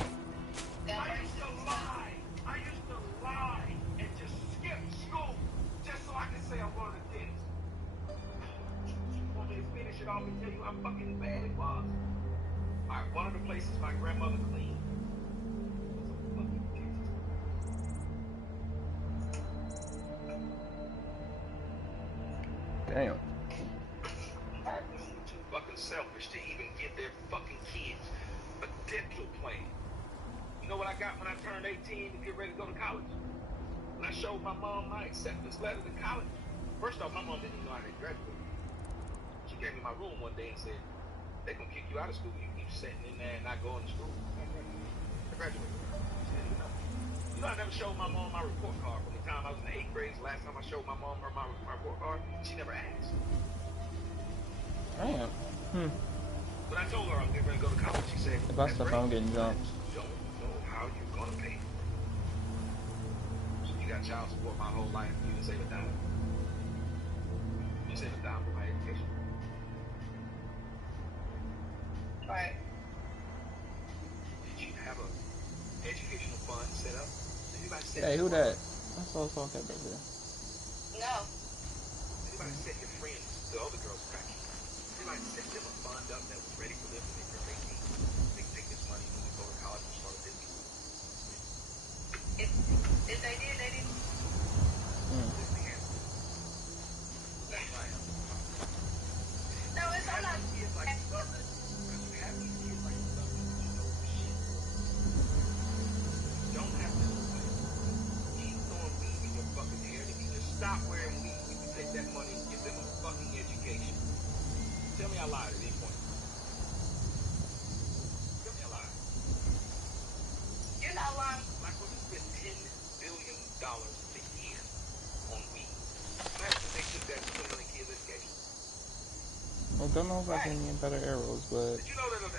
I used to lie. I used to lie and just skip school just so I could say I'm going to the dentist. You want me to finish it off and tell you how fucking bad it was? Alright, one of the places my grandmother cleaned. Damn. Too fucking selfish to even give their fucking kids a dental plan. You know what I got when I turned 18 to get ready to go to college? When I showed my mom my acceptance letter to college. First off, my mom didn't even know I had graduated. She came in my room one day and said, they're gonna kick you out of school. You keep sitting in there and not going to school. I graduated. She didn't even know. You know, I never showed my mom my report card from the time I was in the 8th grade. The last time I showed my mom my report card, she never asked. Damn. When I told her I'm getting ready to go to college, she said, If I stuff, I'm getting jumped. don't know how you're gonna pay. So you got child support my whole life. You didn't save a dime. You didn't save a dime for my education. Right. Did you have a educational fund set up? Hey, who that? I saw that back there. No. Anybody set your friends, the other girls cracking? Anybody set them a fund up that was ready for them when they turn 18? They take this money when they go to college and start a business. If they did, they didn't. That's the answer. That's my answer. No, it's I'm not. Kids like Southern. You have these kids like Southern. You know the shit. You don't have to. Keep throwing weed in your fucking hair. If you just stop wearing weed, you can take that money and give them a fucking education. Tell me I lied at any point. Tell me I lied. You're not lying. Black women spend $10 billion a year on weed. Imagine they took that to put on a kid's education. Well, don't know if I can get better arrows, but... Did you know that the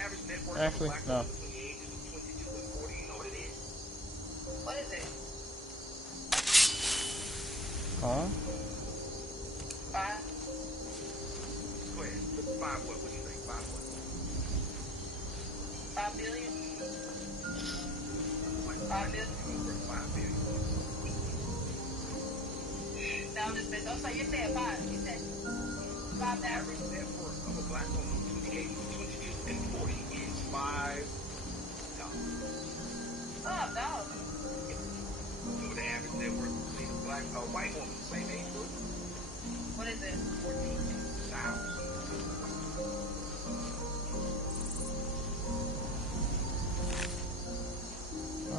average net worth Actually, of a no. black woman between the ages of 22 and 40? You know what it is? What is it? Huh? 5. Go ahead. 5 what? What do you think? 5 what? 5 billion? 5 billion? Over 5 billion. No, I'm just messing. Oh, so you said 5. You said 5 The average net worth of a black woman between the ages of 22 and 40 is $5. $5. You know the average net worth between a white woman, same age group? What is it? 14,000.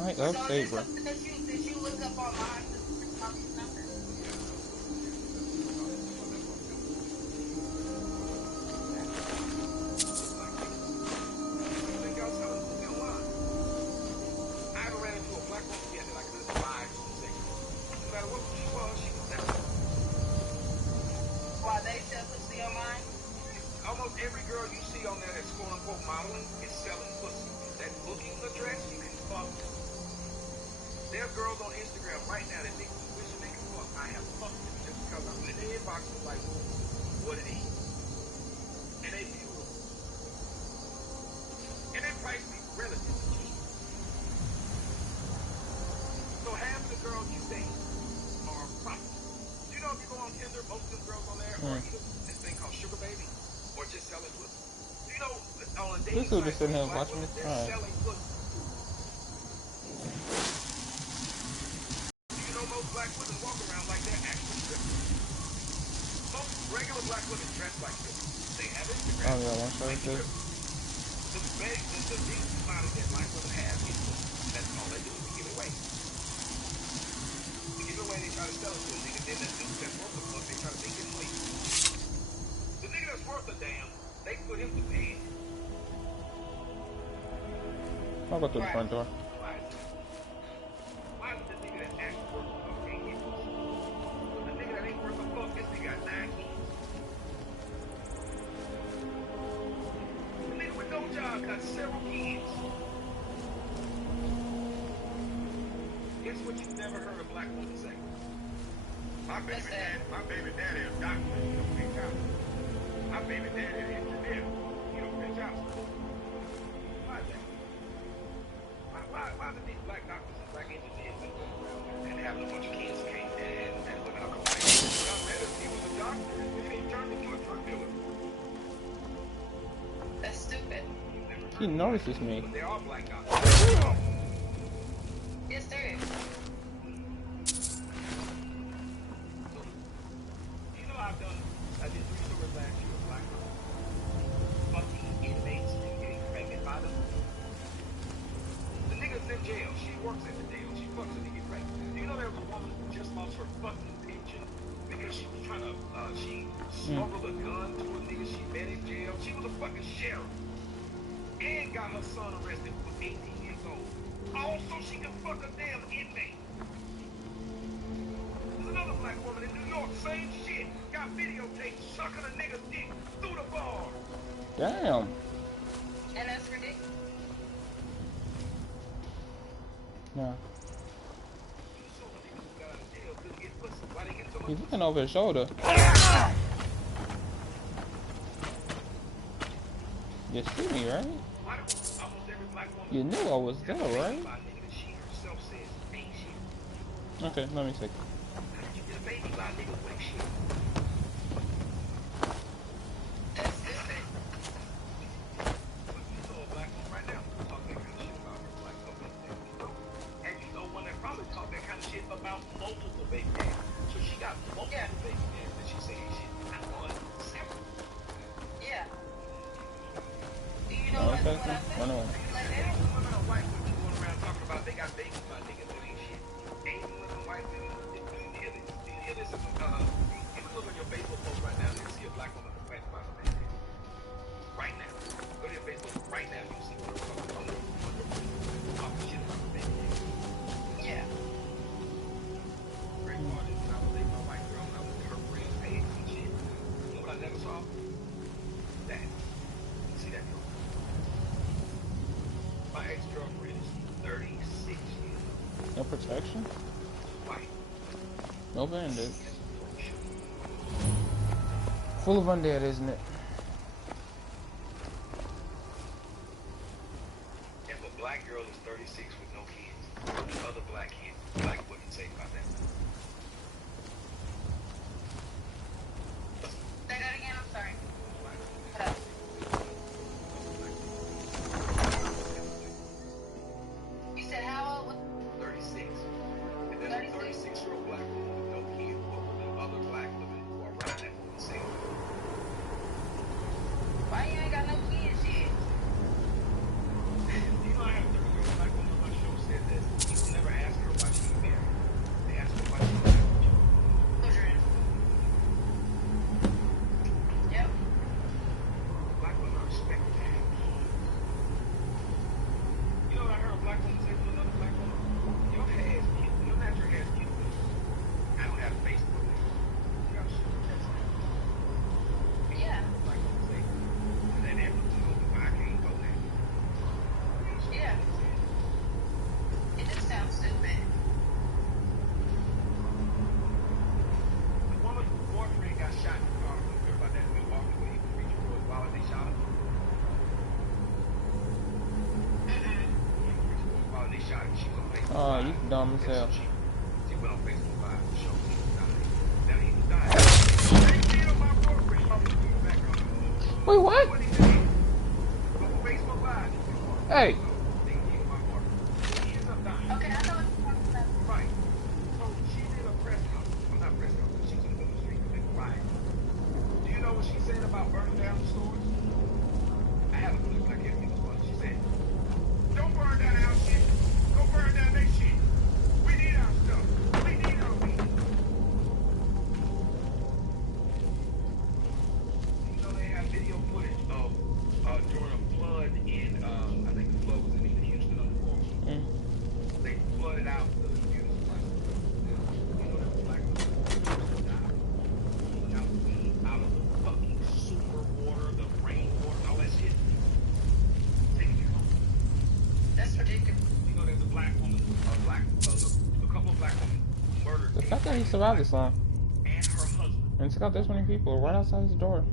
I Point of favor. Did you look up online to all these numbers? I haven't ran into a black woman yet that I could advise to say, no matter what she was, she was that. Why they sell pussy online? Almost every girl you see on there that's quote unquote modeling is selling pussy. That booking address, you can fuck. There are girls on Instagram right now that think wishing they can fuck. I have fucked them just because I'm in the inbox was like, what it is. And they beautiful. And they price me relatively cheap. So half the girls you date are prostitutes. You know if you go on Tinder, most of the girls on there are either this thing called sugar baby or just selling pussy. You know, on a dating This dude site, just sitting here black watching women, this. they're Alright. selling pussy. Do you know most black women walk around like they're actually strippers? Most regular black women dress like strippers. They have Instagram. Oh yeah, one shot this. The big body that black women have is pussy. That's all they do is give it away. To give it away, they try to sell it to a nigga. Then that dude that's worth a fuck, they try to make it money. The nigga that's worth a damn, they put him to bed. I'll go through the front door. Why is the nigga that actually worth a fuck can't get pussy? The nigga that ain't worth a fuck, this nigga got 9 kids. The nigga with no job got several kids. Guess what you've never heard a black woman say? My baby daddy is a doctor, you don't pay child support. My baby daddy is an engineer, you don't pay child support. Why is that? Why do these black doctors and black engineers and having a bunch of kids and women are complaining? Well, better if he was a doctor and he turned into a drug dealer. That's stupid. He notices me. But there are black doctors. Yes, there is. You know I did 3 stories last year with black girls. Fucking inmates and getting pregnant by them. The nigga's in jail. She works at the jail. She fucks and they get pregnant. Do you know there was a woman who just lost her fucking pension because she was trying to, she smuggled a gun to a nigga she met in jail. She was a fucking sheriff. And got her son arrested for 18 years old. All so she can fuck a damn inmate. There's another black woman in New York, same shit. Got videotaped sucking a nigga's dick through the bar. Damn. And that's ridiculous. No. He's looking over his shoulder. You see me, right? You knew I was there, right? Okay, let me see. No protection? No bandage. Full of undead, isn't it? If a black girl is 36 with no kids, what do other black kids, black women say about that? Say that again, I'm sorry. You said how old? 36. And then a 36-year-old black woman with no kids, what will the other black women who are around that woman say? Why you ain't got no kids yet? You know I have a 30-year-old black woman on my show said that you dumb as hell. She went on Facebook Live to show he was dying. Now he was dying. Wait, what? Hey. Okay, I know what you're talking about. Right. So she's in a press conference. I'm not press conference. She's in the street with riot. Do you know what she said about burning down the stores? I have a clip. I can't think of what she said. Don't burn down our shit. Go burn down their shit. We need our stuff. We need our meat. You know they have video footage of during a flood in I think the flood was in either Houston or New Orleans. They flooded out the beautiful black out of the fucking sewer water, the rainwater, all that shit. Taking it home. That's ridiculous. You know, there's a black woman, a couple of black women murdered. The fact that he survived this long. And her husband. And it's got this many people right outside his door.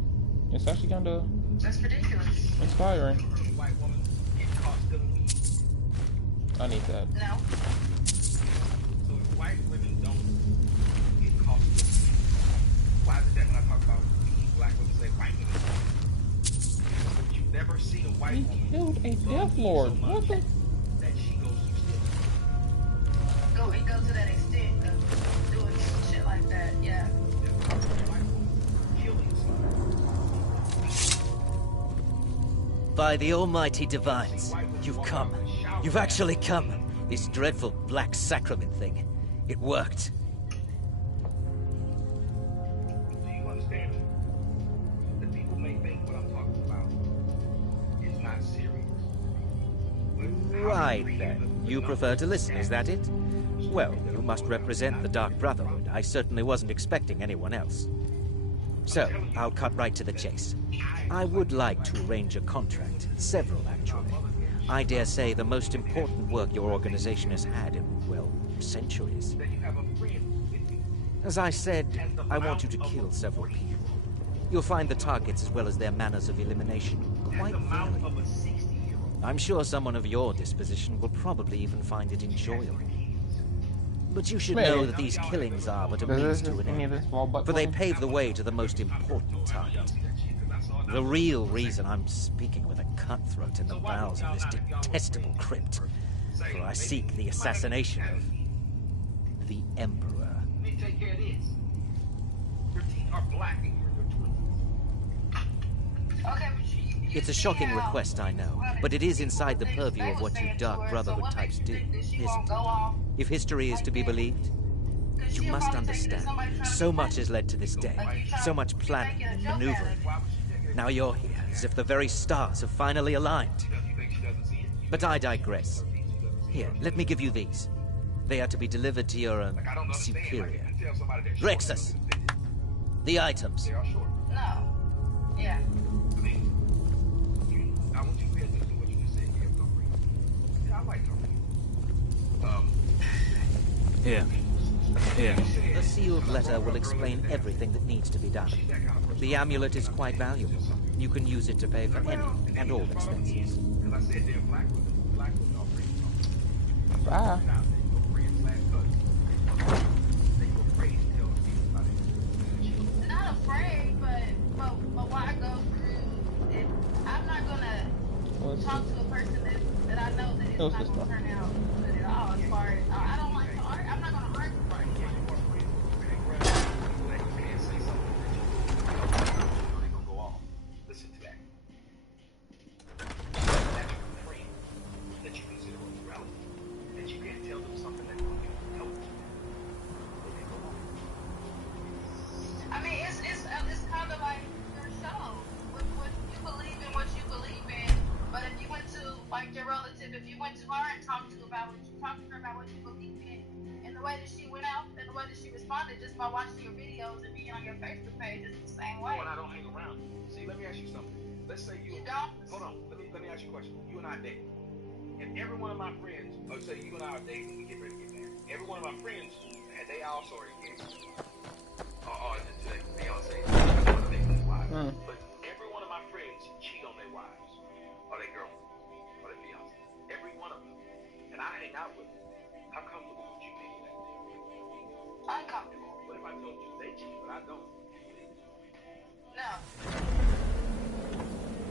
It's actually kind of That's ridiculous. inspiring. White woman get caught stealing weed. I need that. No. So if white women don't get caught stealing weed, why is it that when I talk about weed, black women say white women don't? But you've never seen a white woman killed a Death Lord. so What the? that she goes to steal. Go to that extent of doing shit like that. Yeah. By the almighty divines, you've come. You've actually come. This dreadful black sacrament thing. It worked. Do you understand? The people may think what I'm talking about is not serious. Right then. You prefer to listen, is that it? Well, you must represent the Dark Brotherhood. I certainly wasn't expecting anyone else. So, I'll cut right to the chase. I would like to arrange a contract. Several, actually. I dare say the most important work your organization has had in, well, centuries. As I said, I want you to kill several people. You'll find the targets as well as their manners of elimination quite varied. I'm sure someone of your disposition will probably even find it enjoyable. But you should know that these killings are but a means to an end, for they pave the way to the most important target. The real reason I'm speaking with a cutthroat in the bowels of this detestable crypt, for I seek the assassination of the Emperor. Let me take care of this. Your teeth are black and you're twins. Okay, It's a shocking request, I know, but it is inside the purview of what you Dark Brotherhood types do, isn't it? If history is to be believed, you must understand, so much has led to this day, so much planning and maneuvering. Now you're here, as if the very stars have finally aligned. But I digress. Here, let me give you these. They are to be delivered to your superior. Rexus! The items. No. Yeah. I want you to pay attention to what you just said here. Yeah, I like talking. Here. Here. The sealed letter will explain everything that needs to be done. The amulet is quite valuable. You can use it to pay for any and all expenses. Bye. Not afraid, but why go through it? I'm not gonna talk to a person that I know that it's not gonna turn out good at all. As far as I don't like to argue, I'm not gonna argue. Listen to that. That's your friend that you consider irrelevant. That you can't tell them something that will help you. I mean, it's kind of like your show. What you believe in, what you believe in. But if you went to like your relative, if you went to her and talked to her about what you believe in, and the way that she went out and the way that she responded just by watching your videos and being on your Facebook page, it's the same way. When I don't hang around. See, let me ask you something. Let's say you don't. Hold on. Let me ask you a question. You and I date, and every one of my friends, let's say you and I are dating, we get ready to get married. Every one of my friends, and they also are engaged. Or just today, fiance. But every one of my friends cheat on their wives, or their girlfriends, or their fiance. Every one of them. And I hang out with them. How comfortable would you be? Uncomfortable. What if I told you they cheat, but I don't? No.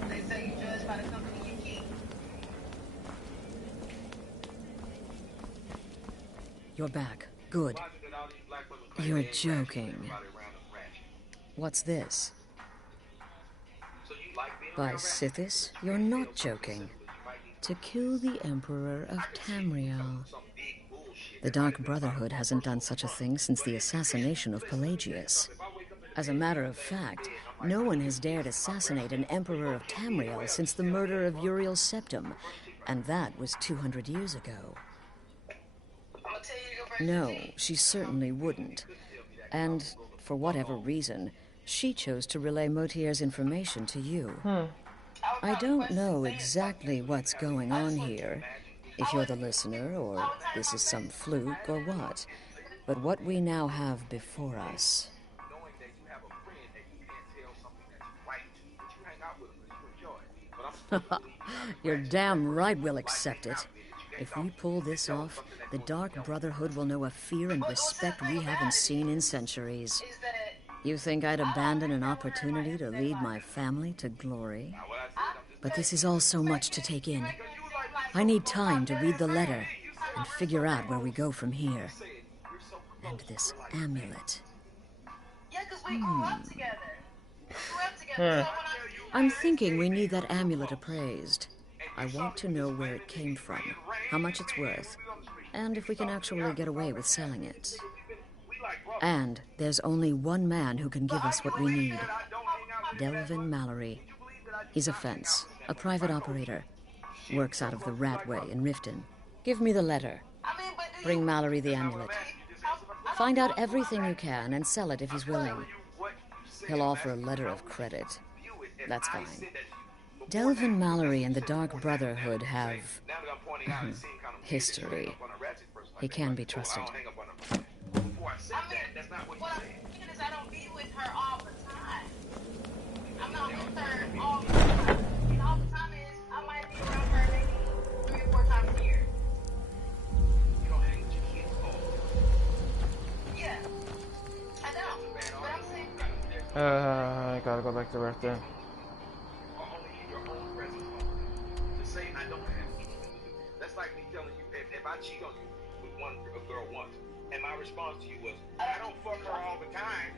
They say you judge by the company you keep. You're back. Good. You're joking. What's this? By Sithis, you're not joking. To kill the Emperor of Tamriel. The Dark Brotherhood hasn't done such a thing since the assassination of Pelagius. As a matter of fact, no one has dared assassinate an Emperor of Tamriel since the murder of Uriel Septim, and that was 200 years ago. No, she certainly wouldn't. And, for whatever reason, she chose to relay Motier's information to you. I don't know exactly what's going on here, if you're the listener, or this is some fluke, or what. But what we now have before us... You're damn right we'll accept it. If we pull this off, the Dark Brotherhood will know a fear and respect we haven't seen in centuries. You think I'd abandon an opportunity to lead my family to glory? But this is all so much to take in. I need time to read the letter and figure out where we go from here. And this amulet. I'm thinking we need that amulet appraised. I want to know where it came from, how much it's worth, and if we can actually get away with selling it. And there's only one man who can give us what we need. Delvin Mallory. He's a fence, a private operator. Works out of the Ratway in Riften. Give me the letter. Bring Mallory the amulet. Find out everything you can and sell it if he's willing. He'll offer a letter of credit. That's fine. Delvin Mallory and the Dark Brotherhood have... history. He can be trusted. What I'm thinking is I don't be with her all the time. I'm not with her all the time. And all the time is I might be around her maybe 3 or 4 times a year. You don't hang with your kids all the time. Yeah. I know. But I'm saying... I gotta go back to work then. Only in your own presence home. Just saying I don't have to. That's like me telling you, if I cheat on you with a girl once, and my response to you was, I don't fuck her all the time.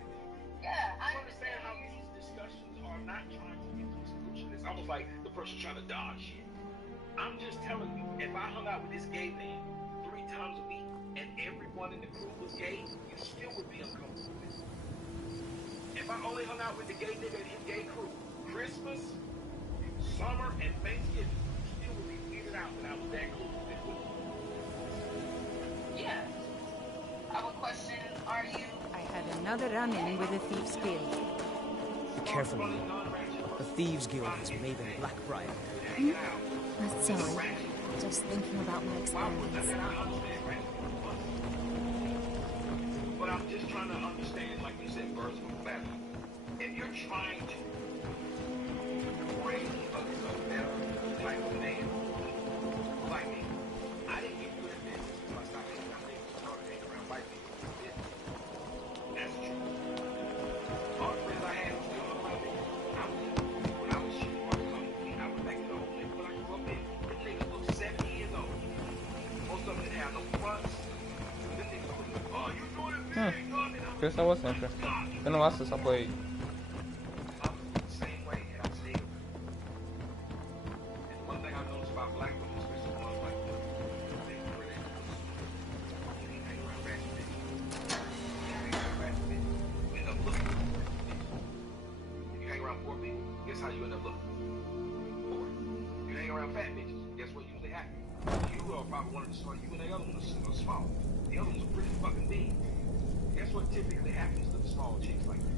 Yeah, I understand how these discussions are not trying to get to a solution. It's almost like the person trying to dodge shit. I'm just telling you, if I hung out with this gay man 3 times a week, and everyone in the crew was gay, you still would be uncomfortable with this. If I only hung out with the gay nigga and his gay crew, Christmas, summer, and Thanksgiving, you still would be weirded out that I was that cool with it. Yeah. I have a question. Are you... I had another run-in with the Thieves Guild. Be careful, Lee. The Thieves Guild is Maven Blackbriar. Sorry. Just thinking about my experience. But I'm just trying to understand, like you said, birds from better. If you're trying to bring a better type of man, like me, I didn't get good at this until I started hanging around white people. That's true. All the friends I had was still around me. When I was shooting on the company, I was back in the old neighborhood I grew up in. The niggas look 70 years old. Most of them didn't have no fronts. The niggas was, oh, you doing it big, Guess I was interested. Then the last I played. same way, and I stayed. And one thing I noticed about black women, especially ones like this, they really you ain't hang around ratchet bitches. You hang around ratchet bitches, you end up looking for ratchet bitches. If you hang around poor people, guess how you end up looking? Poor. You hang around fat bitches, guess what usually happens? You are probably one of the small, you and the other one are small. The other ones are pretty fucking big. Guess what typically happens to the small chicks like that?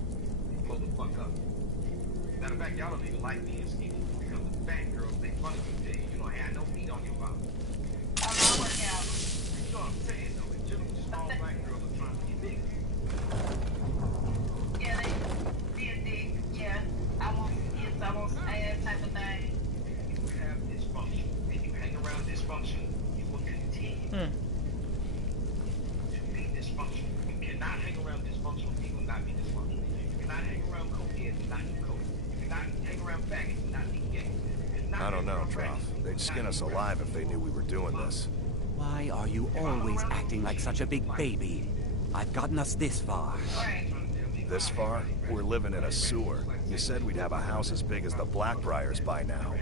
They blow the fuck up. Matter of fact, y'all don't even like being skinny because the fat girls make fun of you till you don't have no meat on your body. I'm not working out. You know what I'm saying though? In general, small black girls are trying to get big. Yeah, they being big. Yeah, I want kids, I want ass type of thing. You have dysfunction, and you hang around dysfunction, you will continue. dysfunctional. You cannot hang around dysfunctional people and not be dysfunctional. You cannot hang around cokeheads and not be coke. You cannot hang around faggots and not be gay. I don't know, Trough. They'd skin us alive if they knew we were doing this. Why are you always acting like such a big baby? I've gotten us this far. This far? We're living in a sewer. You said we'd have a house as big as the Blackbriars by now.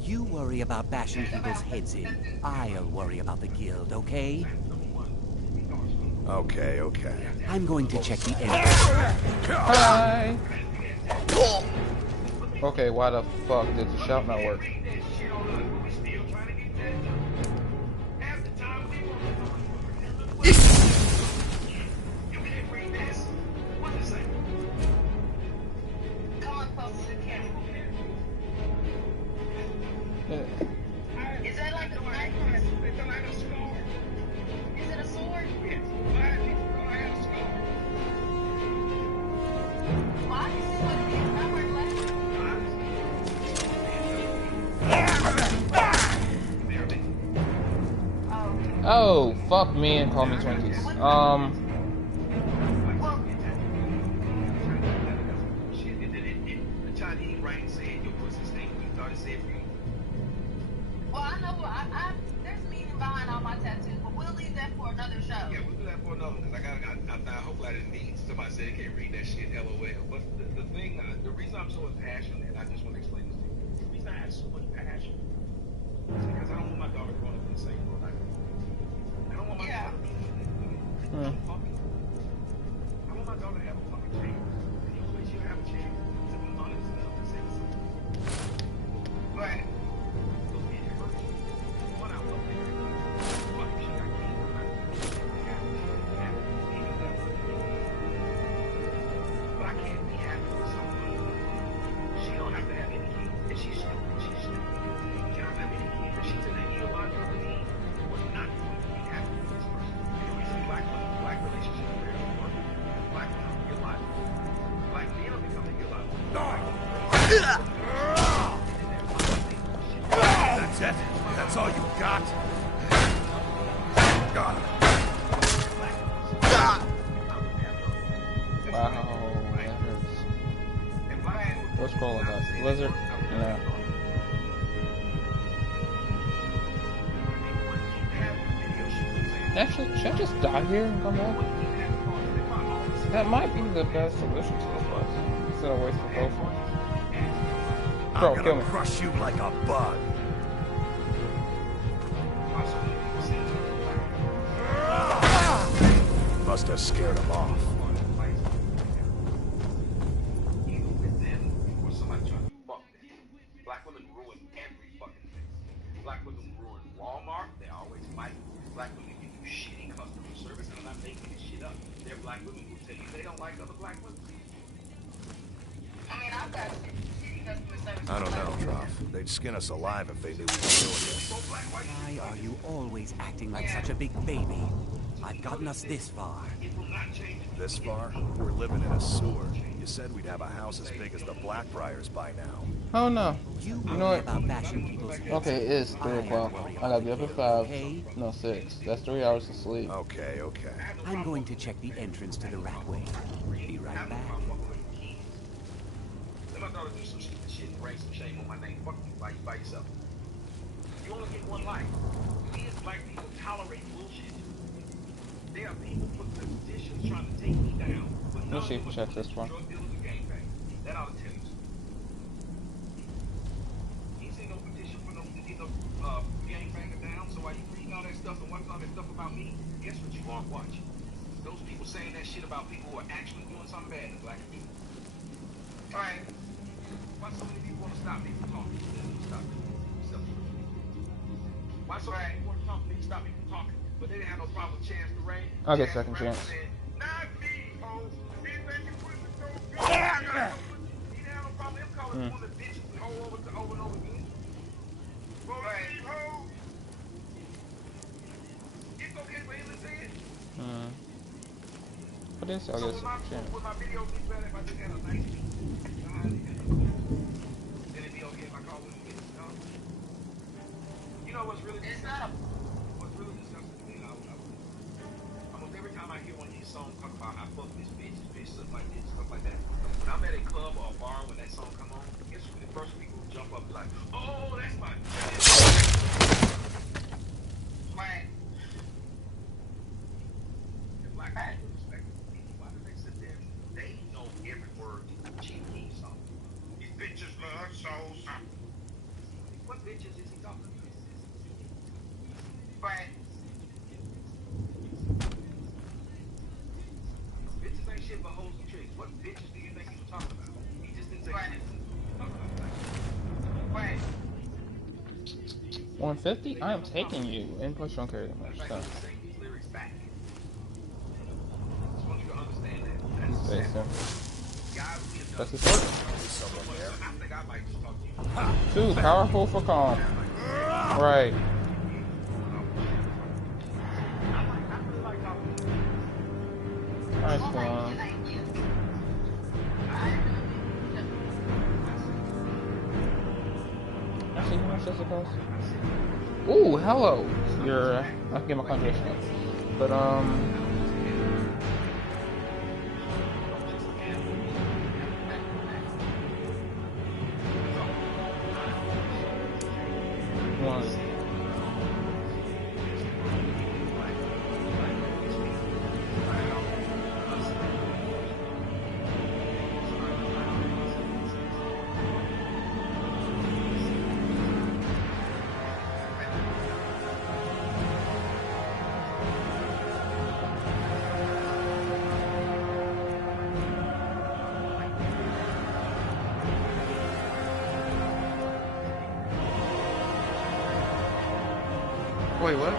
You worry about bashing people's heads in. I'll worry about the guild, okay? Okay, okay. I'm going to check the entrance. Hi! Okay, why the fuck did the shout not work? Is that like a knife or is it a sword? Why is this what it is? Not wearing glasses. Oh, fuck me and call me Twinkies. Well, I know there's meaning behind all my tattoos, but we'll leave that for another show. Yeah, we'll do that for another one. Like, hopefully I didn't mean somebody said they can't read that shit, LOL. But the thing, the reason I'm so impassioned, and I just want to explain this to you, the reason I have so much passion is because I don't want my daughter growing up in the same world I grew up in. I don't want my daughter to be fucking. I want my daughter to have a fucking chance. And the only way she'll have a chance is if I'm honest enough to say something. Right. That's it? That's all you got? Wow, that hurts. What's scrolling up? Lizard? Yeah. Actually, should I just die here and come back? That might be the best solution to this place. Instead of wasting potions. Bro, kill me. Crush you like a bug. Must have scared him off. Black women ruin every fucking thing. Black women ruin Walmart. They always fight. Black women give you shitty customer service, and I'm not making this shit up. Their black women will tell you they don't like other black women. I mean, I've got shitty customer service. I don't know, Trough. They'd skin us alive if they knew we were doing this. Why are you always acting like such a big baby? I've gotten us this far. This far? We're living in a sewer. You said we'd have a house as big as the Blackbriars by now. Oh no. You know what? About bashing people's heads. Okay, it is 3 o'clock. I gotta be up at 5. No, 6. That's 3 hours of sleep. Okay, okay. I'm going to check the entrance to the Ratway. Be right back. Let my daughter do some stupid shit and bring some shame on my name. Fuck you by yourself. You only get one life. We as black people tolerate bullshit. There are people putting petitions trying to take me down. Let's see if we check this one. That ought to tell you something. You see no petition for no gangbanger down, so while you reading all that stuff and watching all that stuff about me, guess what you aren't watching? Those people saying that shit about people who are actually doing something bad to black people. Alright. Why so many people want to stop me from talking? Stop me. Why so many people want to talk to me, stop me from talking? But they didn't have no problem with Chance the Rain. I'll get second chance. Not me, ho. But this, I'll get second chance. You know what's really disgusting to me? Almost every time I like this, stuff like that. When I'm at a club or a bar, when that song come on, guess who the first people who jump up and like, oh, that's my. Right. The black people respect people. Why do they sit there? They know every word to the Chief Keef song. These bitches love souls. What bitches is he talking to? Right. Bitches ain't shit but hoes and tricks. What bitches do you think he was talking about? He just didn't say shit. Right. 150? I am taking you. And plus you don't carry that much stuff. That's his work. Too powerful for calm. Right. Nice one. Actually, how much does it cost? Ooh, hello. You're, I can get my conjuration up. But, wait, what?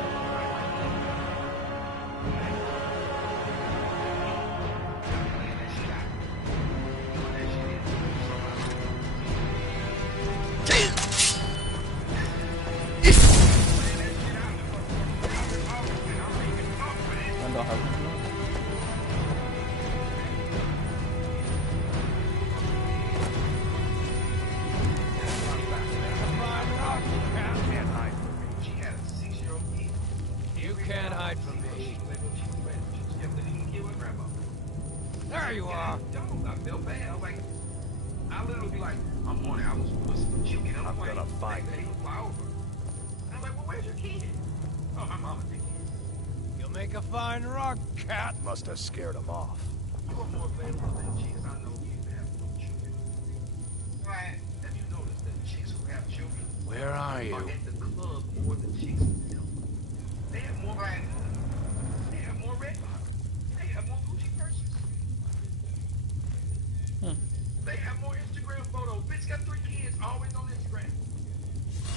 Must have scared him off. You are more available than chicks I know you have no children. Right. Have you noticed that chicks who have children Where are you? Are at the club more than chicks themselves? They have more right. They have more red bottles. They have more Gucci purses. They have more Instagram photos. Bitch got 3 kids always on Instagram.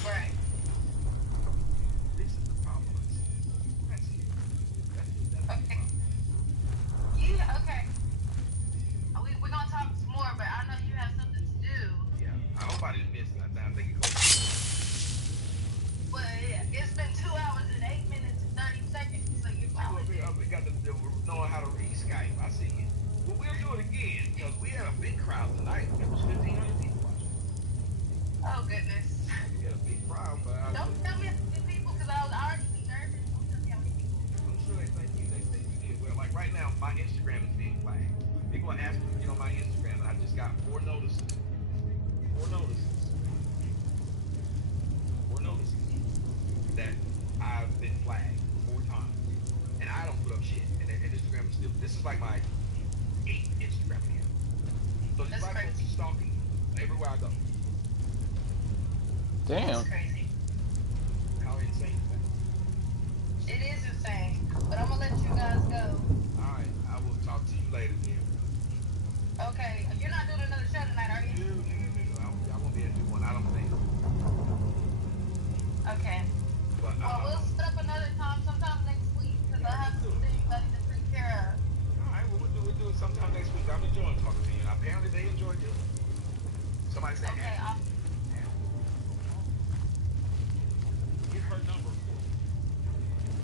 Right. This is the problem. That's it. That's okay. Yeah, okay. We're gonna talk some more, but I know you have something to do. Yeah, I hope I didn't miss that. I think it goes. But yeah, it's been 2 hours and 8 minutes and 30 seconds, so you're probably we got to knowing how to read Skype. I see it. Well, we'll do it again because we had a big crowd tonight. It was 1,500 people watching. Oh goodness. We had a big crowd, but don't tell me it's people because I was already nervous. Don't tell me how many people. I'm sure they think you did well. Like right now, my Instagram is being flagged. People are asking me to get on my Instagram, and I just got 4 notices. 4 notices. 4 notices that I've been flagged 4 times, and I don't put up shit. And Instagram is still. This is like my 8th Instagram account. So it's like folks stalking everywhere I go. Damn. That's crazy. How insane is that? It is insane. But I'm gonna let you guys go. Alright, I will talk to you later then. Okay, you're not doing another show tonight, are you? No. I won't be able to do one, I don't think. Okay. But, well, we'll set up another time sometime next week, because I have some things I need to take care of. Alright, well, we'll do it sometime next week. I'm enjoying talking to you, and apparently they enjoyed you. Somebody said, okay, get her number.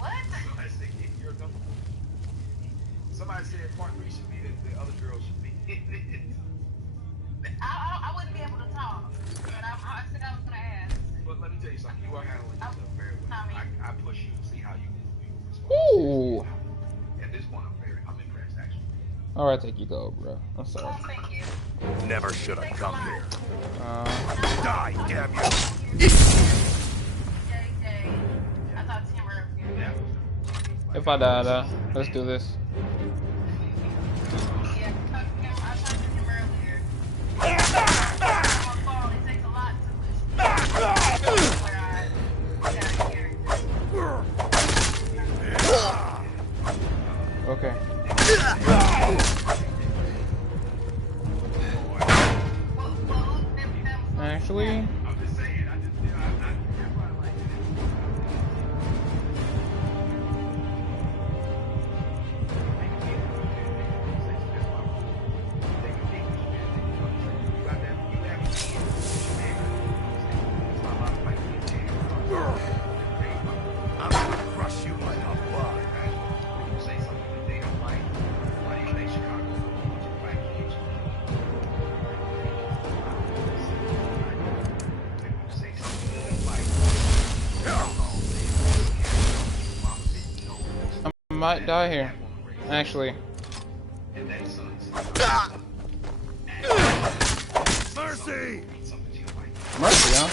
What? Somebody said, get your number. Somebody said part 3 should be the other girl should be. I wouldn't be able to talk, but I said I was going to ask. But let me tell you something. You are handling yourself very well. I push you to see how you respond. Ooh. At this point, I'm impressed, actually. Alright, take your gold, bro. I'm sorry. Oh, thank you. Never should have come here. Die, damn you! I thought Timber. If I die, let's do this. Yeah, I talked to him earlier. It takes a lot to push where I got here. Okay. Actually, I'm gonna crush you like a bug. Say something that they don't like. Why do you think Chicago is a black kids? Say something they don't like. I might die here. Actually. Mercy! Mercy, huh?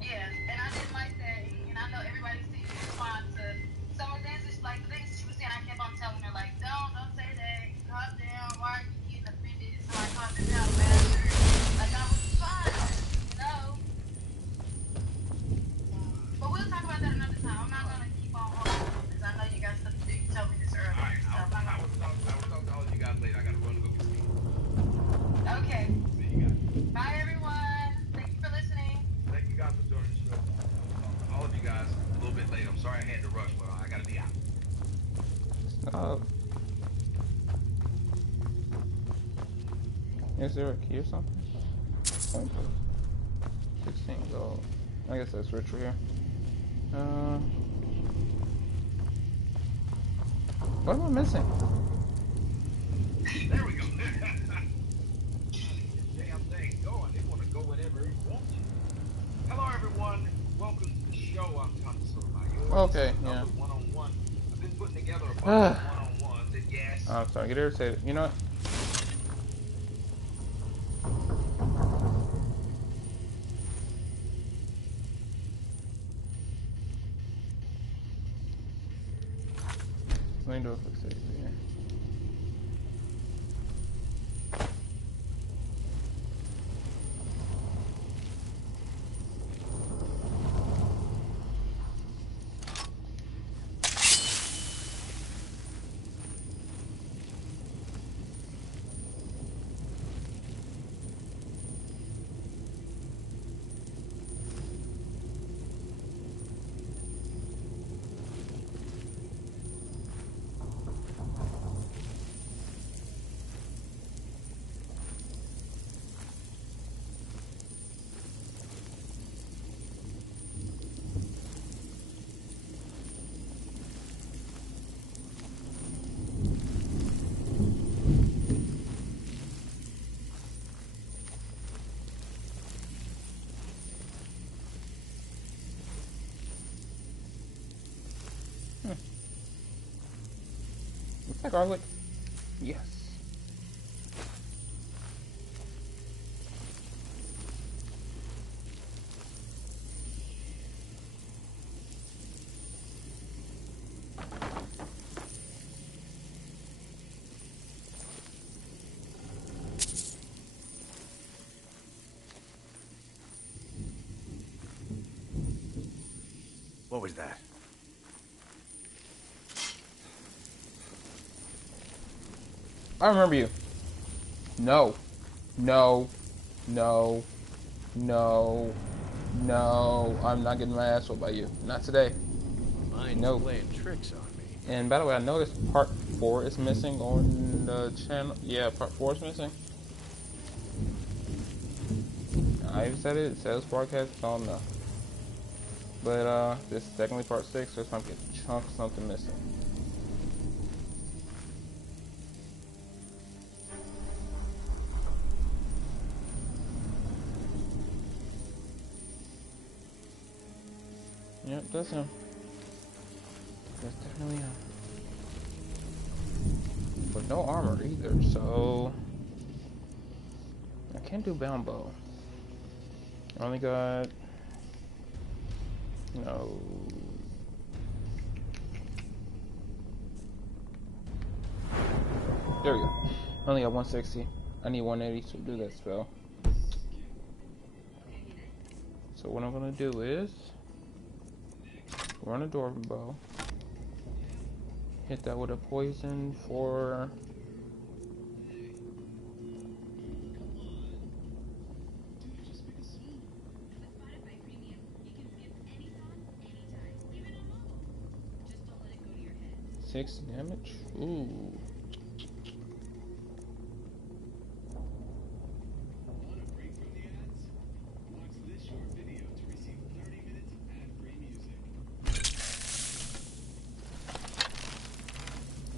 Yeah, and I didn't like that. And I know everybody seems to respond to some of this. Like the things she was saying, I kept on telling her, like, don't say that. Calm down. Why are you getting offended? So I calmed it down faster. Like I was fine, you know. But we'll talk about that another time. I'm not gonna keep on holding because I know you got stuff to do. You told me this earlier. Alright, I will talk to all you guys later. I gotta run and go get sleep. Okay. See you guys. Bye, everyone. Thank you for listening. Thank you guys for joining the show. All of you guys, a little bit late. I'm sorry I had to rush, but I gotta be out. Is there a key or something? 16 gold. I guess that's ritual here. What am I missing? There we go. Damn thing going. They want to go whenever they want to. Hello, everyone. Welcome to the show. I'm Tom Sotomayor. Okay, yeah. One-on-one. I've been putting together a bunch of one-on-ones, and yes. I'm sorry, get irritated. You know what? Let me do a quick save here. Looks like garlic. Yes. What was that? I remember you. No. No. No. No. No. I'm not getting my ass whooped by you. Not today. Mine's playing tricks on me. And by the way, I noticed part 4 is missing on the channel. Yeah, part 4 is missing. I even said it. It says broadcast. I don't know. But this is technically part 6, so it's might be a chunk of something missing. Yep, that's him. hell yeah. But no armor either, so I can't do bound bow. I only got no. There we go. I only got 160. I need 180 to do that spell. So what I'm gonna do is run a dwarven bow. Hit that with a poison for six damage. Ooh.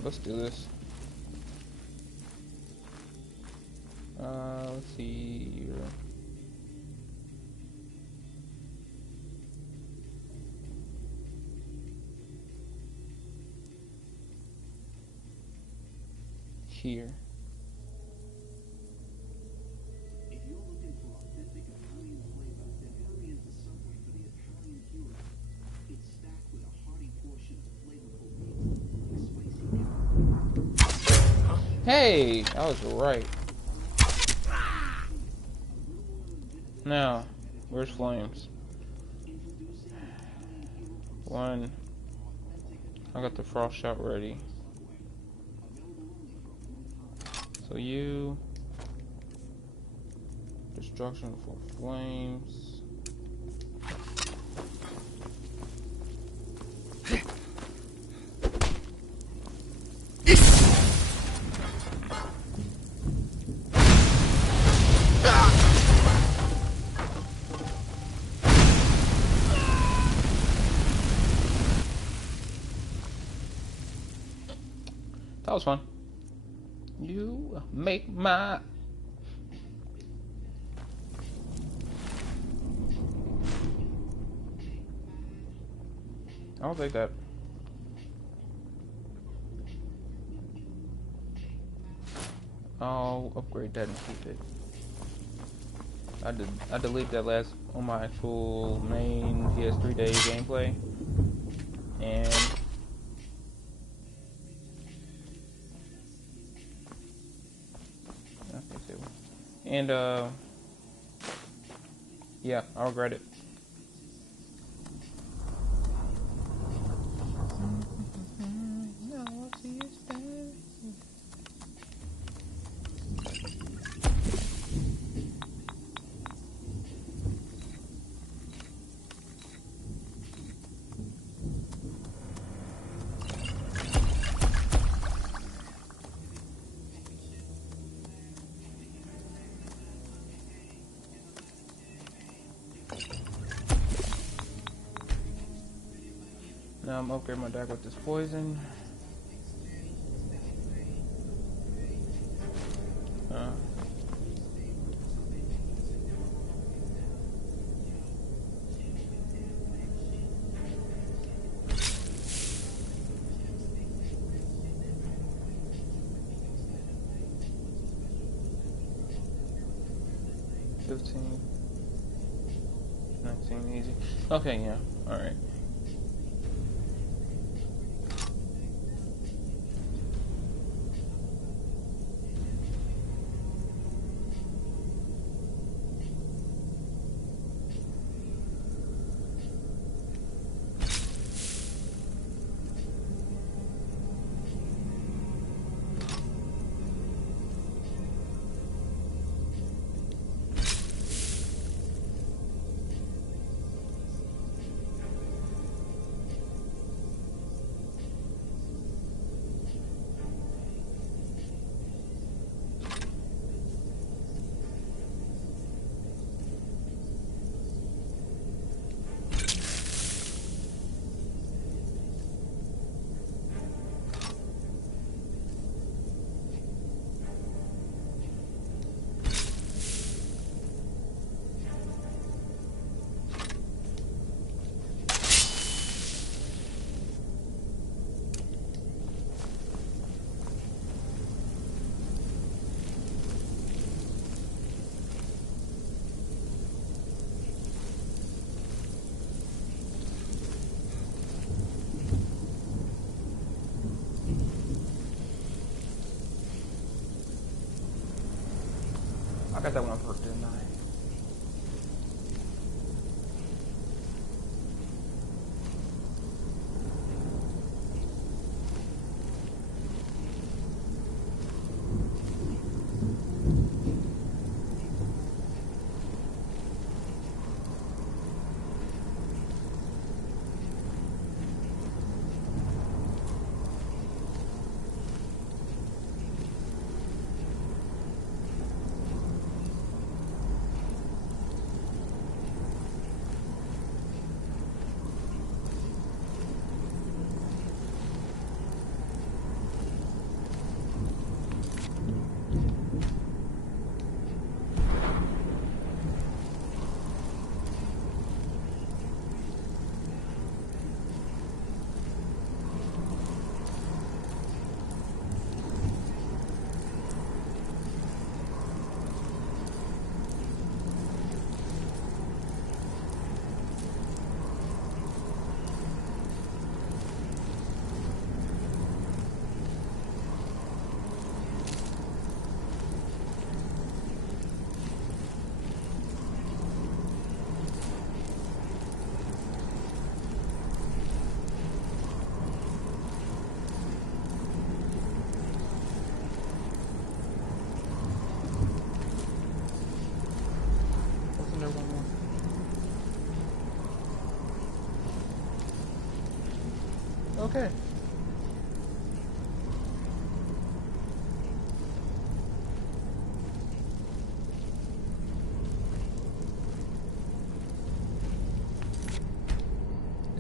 Let's do this. Let's see here. Here. If you're looking for authentic Italian flavor, then hurry into Subway for the Italian Cura. It's stacked with a hearty portion of flavorful meats, like spicy. Hey, I was right. Now, where's Flames? One. I got the frost shot ready. So you. Destruction for Flames. That was fun. You make my... I'll take that. I'll upgrade that and keep it. I deleted that last on my actual main PS3 day gameplay. And yeah, I regret it. Now I'm upgrading my deck with this poison. $15, $19 easy. Okay, yeah, all right. I got that one perk, didn't I? Okay.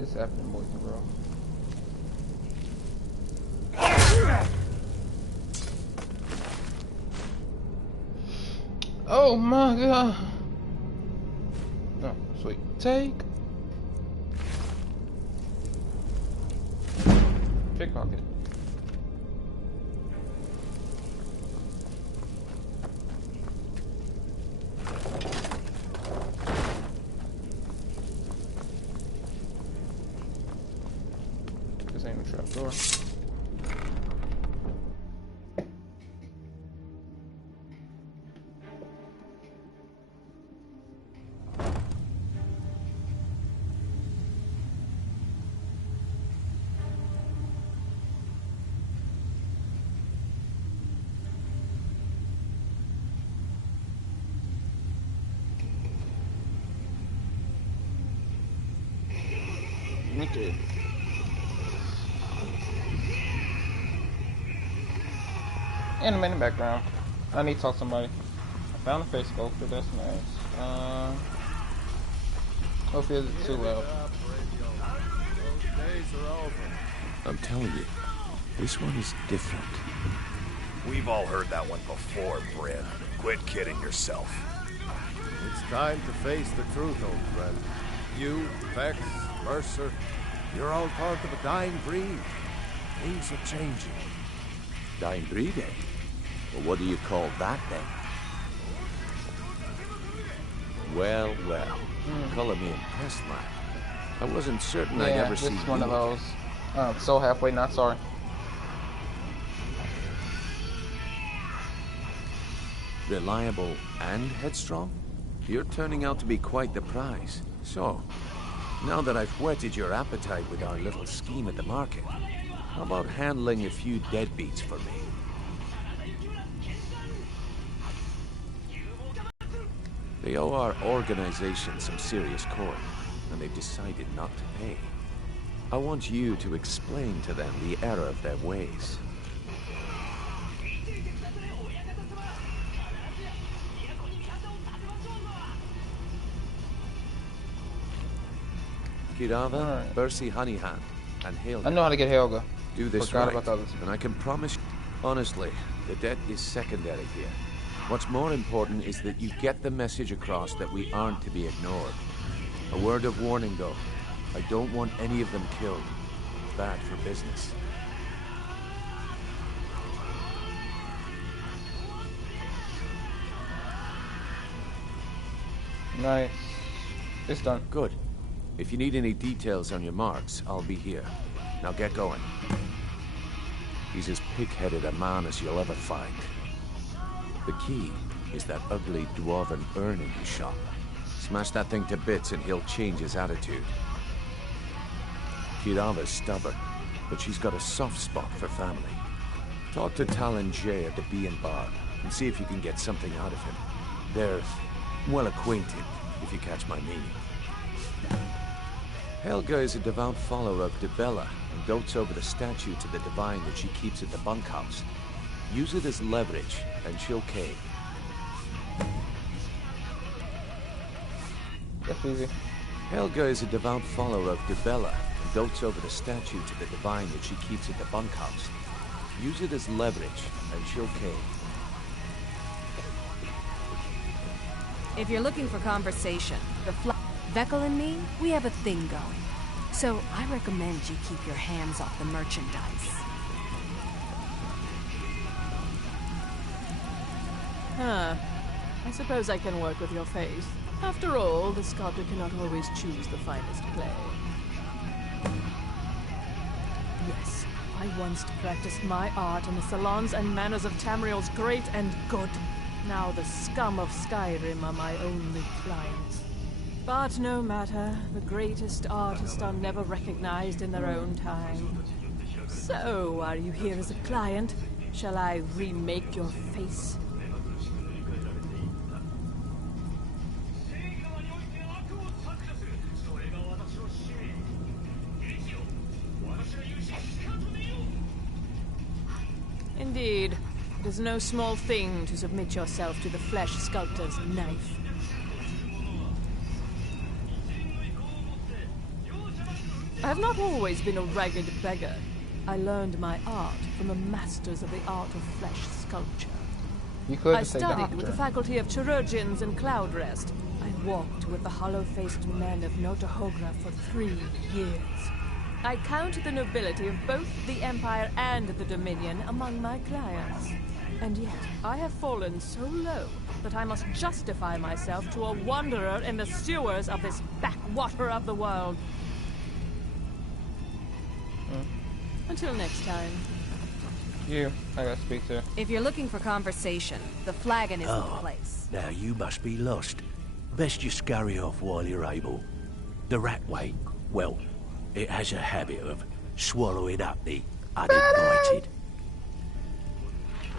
It's happening, boys and girls. Oh my god. Oh, sweet. Take. Pickpocket. This ain't a trap door. Okay. Anime in the background. I need to talk to somebody. I found a face sculptor, that's nice. Hopefully it's too loud. I'm telling you, this one is different. We've all heard that one before, Bryn. Quit kidding yourself. It's time to face the truth, old friend. You, Vex, Mercer, you're all part of a dying breed. Things are changing. Dying breed, eh? Well, what do you call that, then? Well, well. Color me impressed, lad. I wasn't certain I'd ever see you. Yeah, this one of those. So halfway, not sorry. Reliable and headstrong? You're turning out to be quite the prize. So, now that I've whetted your appetite with our little scheme at the market, how about handling a few deadbeats for me? They owe our organization some serious coin, and they've decided not to pay. I want you to explain to them the error of their ways. Kirava, Bercy Honeyhand, and Helga. I know how to get Helga. Do this right, and I can promise you, honestly, the debt is secondary here. What's more important is that you get the message across that we aren't to be ignored. A word of warning, though. I don't want any of them killed. Bad for business. Nice. It's done. Good. If you need any details on your marks, I'll be here. Now get going. He's as pig-headed a man as you'll ever find. The key is that ugly dwarven urn in his shop. Smash that thing to bits and he'll change his attitude. Kirava's stubborn, but she's got a soft spot for family. Talk to Talon Jay at the Bee and Bar and see if you can get something out of him. They're well acquainted, if you catch my meaning. Helga is a devout follower of Dibella and dotes over the statue to the divine that she keeps at the bunkhouse. Use it as leverage, and she'll cave. That's easy. Helga is a devout follower of Dibella and dotes over the statue to the divine that she keeps at the bunkhouse. Use it as leverage, and she'll cave. If you're looking for conversation, Vekel and me, we have a thing going. So I recommend you keep your hands off the merchandise. Huh. I suppose I can work with your face. After all, the sculptor cannot always choose the finest clay. Yes, I once practiced my art in the salons and manners of Tamriel's great and good. Now the scum of Skyrim are my only clients. But no matter, the greatest artists are never recognized in their own time. So, are you here as a client? Shall I remake your face? Indeed. It is no small thing to submit yourself to the flesh sculptor's knife. I have not always been a ragged beggar. I learned my art from the masters of the art of flesh sculpture. You could I say studied doctor. with the faculty of chirurgeons and Cloudrest. I walked with the hollow-faced men of Notahogra for 3 years. I count the nobility of both the Empire and the Dominion among my clients. And yet, I have fallen so low that I must justify myself to a wanderer in the sewers of this backwater of the world. Until next time. You, I gotta speak to. If you're looking for conversation, the flagon isn't the place. Now you must be lost. Best you scurry off while you're able. The Ratway, well, it has a habit of swallowing up the uninvited.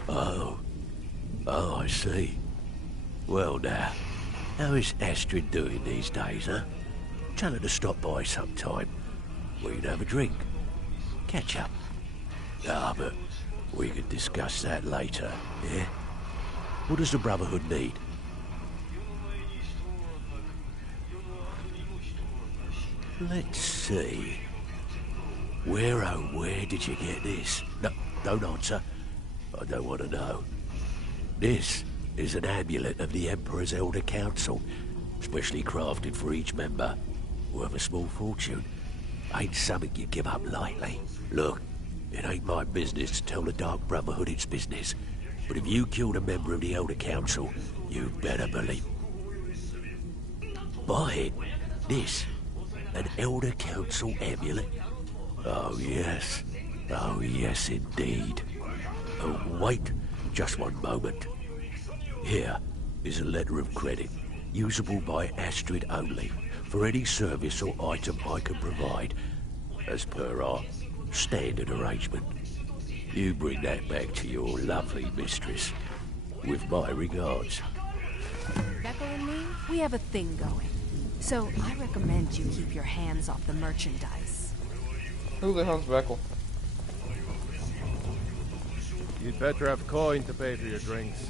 Oh, I see. Well now, how is Astrid doing these days, huh? Tell her to stop by sometime. We'd have a drink. Catch up. Ah, but we can discuss that later, yeah? What does the Brotherhood need? Let's see. Where, oh, where did you get this? No, don't answer. I don't want to know. This is an amulet of the Emperor's Elder Council, specially crafted for each member. Worth a small fortune. Ain't something you give up lightly. Look, it ain't my business to tell the Dark Brotherhood its business, but if you killed a member of the Elder Council, you better believe. Buy it. This. An Elder Council amulet. Oh yes. Oh yes indeed. Oh wait, just one moment. Here is a letter of credit, usable by Astrid only, for any service or item I can provide, as per our standard arrangement. You bring that back to your lovely mistress, with my regards. Vekel and me, we have a thing going. So I recommend you keep your hands off the merchandise. Who the hell's Vekel? You'd better have coin to pay for your drinks.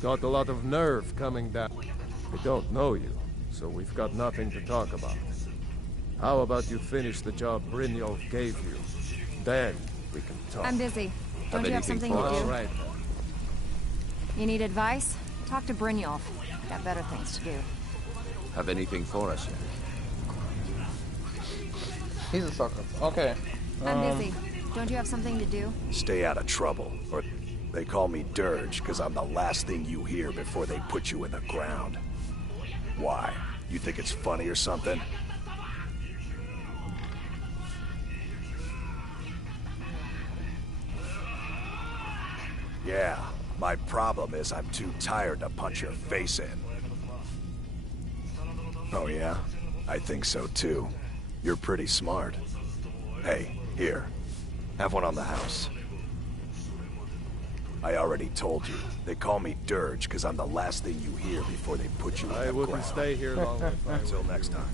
Got a lot of nerve coming down. We don't know you, so we've got nothing to talk about. How about you finish the job Brynjolf gave you? Then we can talk. I'm busy. Don't you have something to do? All right. You need advice? Talk to Brynjolf. Got better things to do. Have anything for us yet? He's a sucker. Okay. I'm busy. Don't you have something to do? Stay out of trouble, or they call me Dirge because I'm the last thing you hear before they put you in the ground. Why? You think it's funny or something? Yeah, My problem is I'm too tired to punch your face in. Oh yeah? I think so too. You're pretty smart. Hey, here. Have one on the house. I already told you. They call me Dirge because I'm the last thing you hear before they put you in the ground. I wouldn't stay here long. Until next time.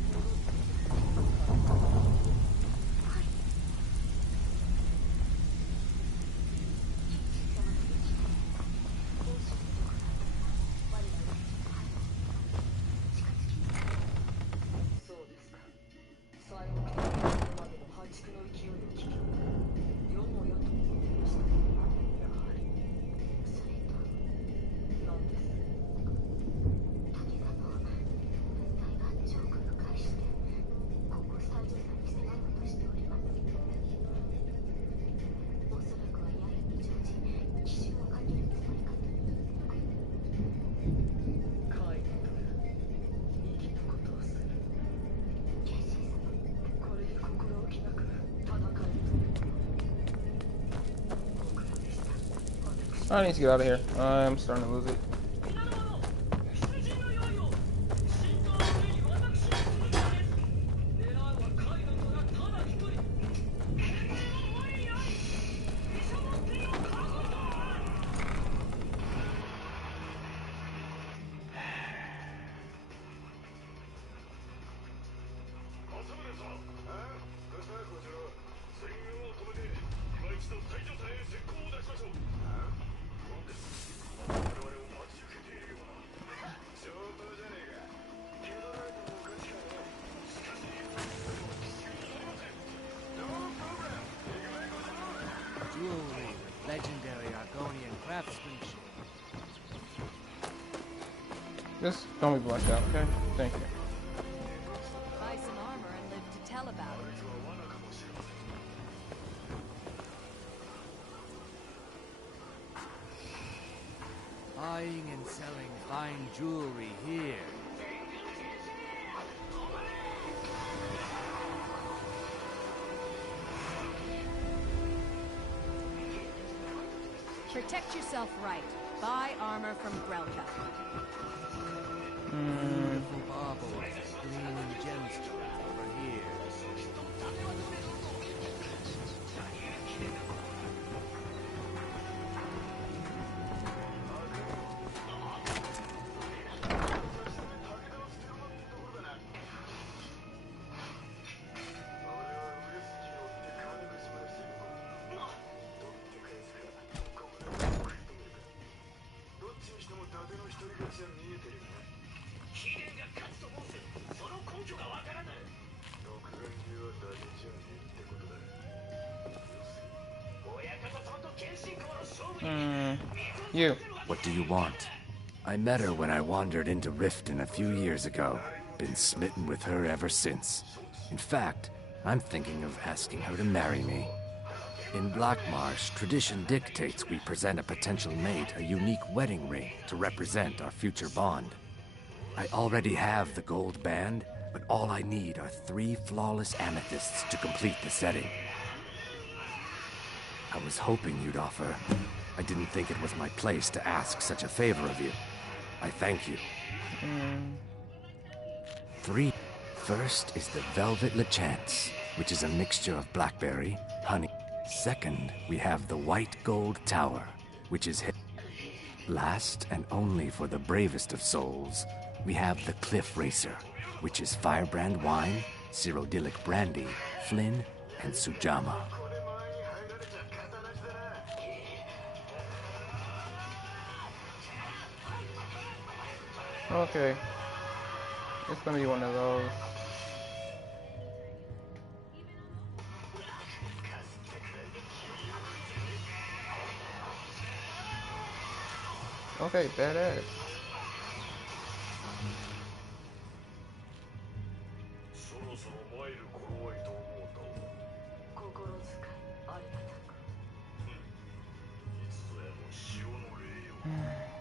I need to get out of here. I'm starting to lose it. Jewelry with legendary Argonian craftsmanship. Just don't be blacked out, okay? Thank you. Buy some armor and live to tell about it. Buying and selling fine jewelry here. Protect yourself right. Buy armor from Grelka. Beautiful baubles, gleaming gemstones over here. You. What do you want? I met her when I wandered into Riften a few years ago. Been smitten with her ever since. In fact, I'm thinking of asking her to marry me. In Blackmarsh, tradition dictates we present a potential mate a unique wedding ring to represent our future bond. I already have the gold band, but all I need are 3 flawless amethysts to complete the setting. I was hoping you'd offer. I didn't think it was my place to ask such a favor of you. I thank you. 3. First is the Velvet Lechance, which is a mixture of blackberry, honey. Second, we have the White Gold Tower, which is last and only for the bravest of souls, we have the Cliff Racer, which is firebrand wine, Cyrodiilic brandy, Flynn, and Sujamma. Okay. It's gonna be one of those. Okay, badass.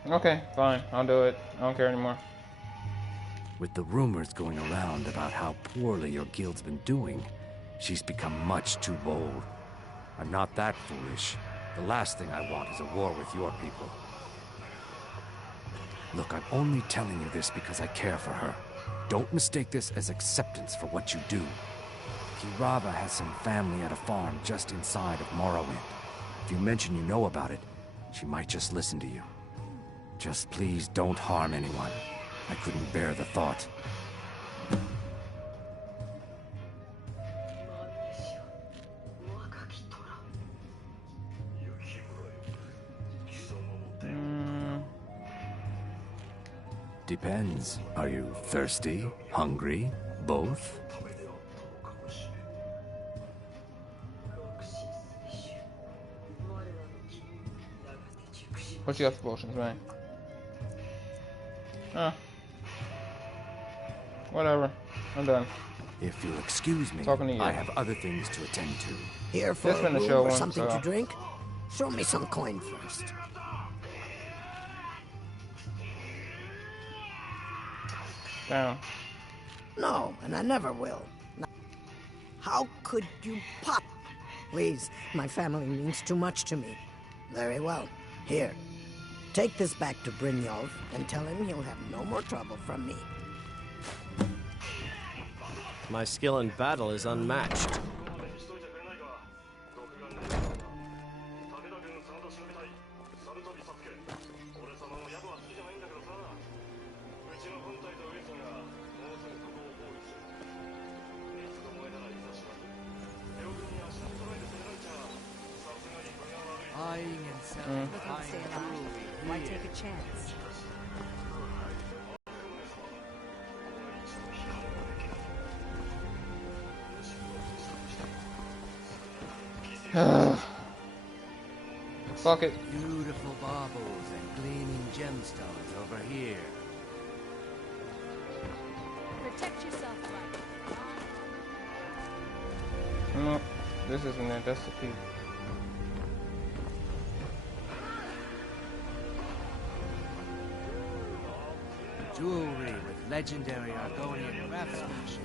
Okay, fine. I'll do it. I don't care anymore. With the rumors going around about how poorly your guild's been doing, she's become much too bold. I'm not that foolish. The last thing I want is a war with your people. Look, I'm only telling you this because I care for her. Don't mistake this as acceptance for what you do. Kirava has some family at a farm just inside of Morrowind. If you mention you know about it, she might just listen to you. Just please don't harm anyone. I couldn't bear the thought. Depends. Are you thirsty? Hungry? Both? What you got for potions, man? Huh. Whatever. I'm done. If you'll excuse me, Talking to you. I have other things to attend to. Here for Just a finished room show or one, something so- to drink? Show me some coin first. Down. No, and I never will. How could you pop? Please, my family means too much to me. Very well. Here, take this back to Brynjolf and tell him he'll have no more trouble from me. My skill in battle is unmatched. Looking to stay alive. Why take a chance? Fuck it. Beautiful baubles and gleaming gemstones over here. Protect yourself, No, this isn't it. That's the key. Jewelry with legendary Argonian craftsmanship.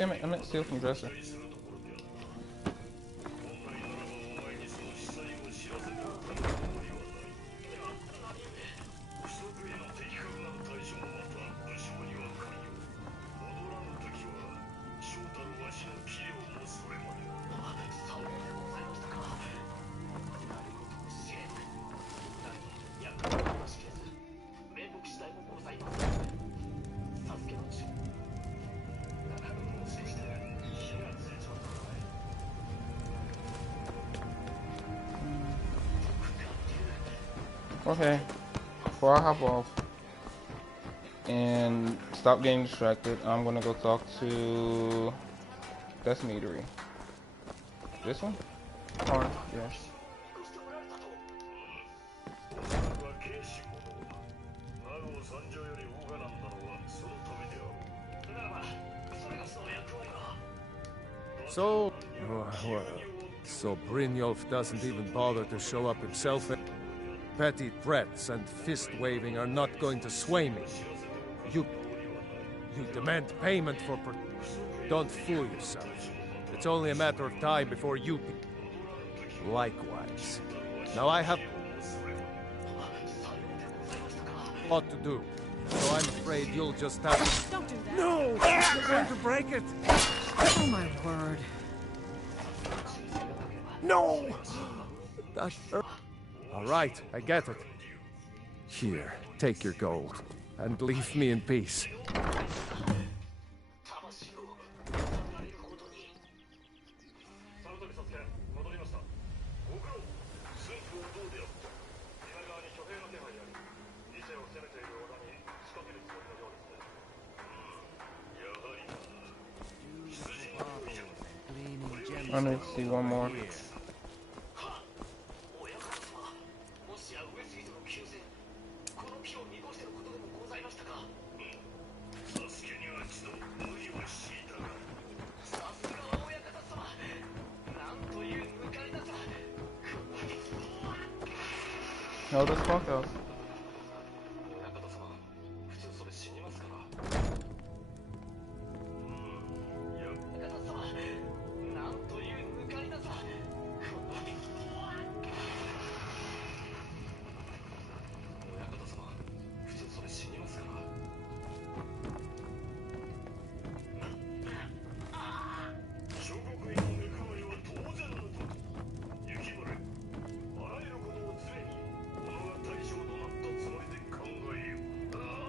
Damn it, I meant steal from Dresser. Okay, before I hop off and stop getting distracted, I'm gonna go talk to Death Meadery. This one? Orange, yes. So, so Brynjolf doesn't even bother to show up himself. Petty threats and fist-waving are not going to sway me. You demand payment for Don't fool yourself. It's only a matter of time before you... Likewise. Now I have... a lot to do, so I'm afraid you'll just have to... Don't do that. No! You're going to break it! Oh my word. No! That hurt. All right, I get it. Here, take your gold, and leave me in peace. I need to see one more. No, the smokehouse.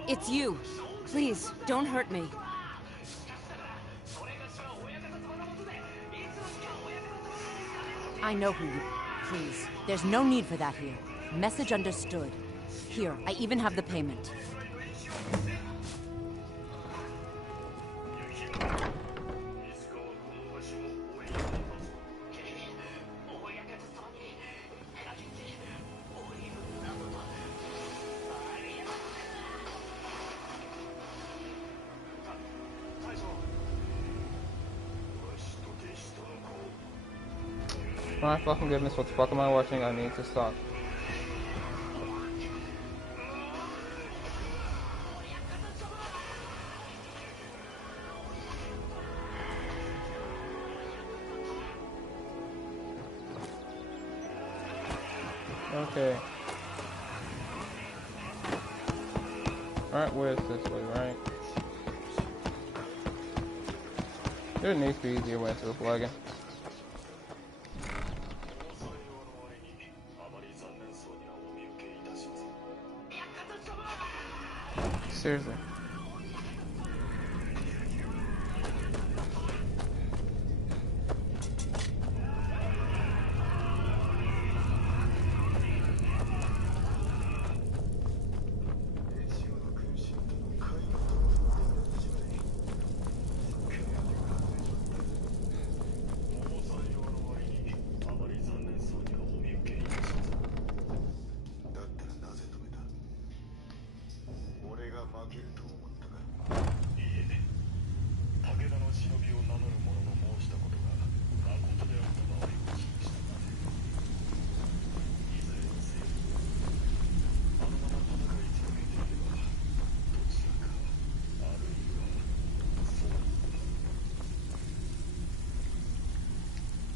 It's you. Please, don't hurt me. I know who you are. Please, there's no need for that here. Message understood. Here, I even have the payment. My fucking goodness, what the fuck am I watching? I need to stop. Okay. Alright, where's this way, right? There needs to be easier way to the plugin. Seriously.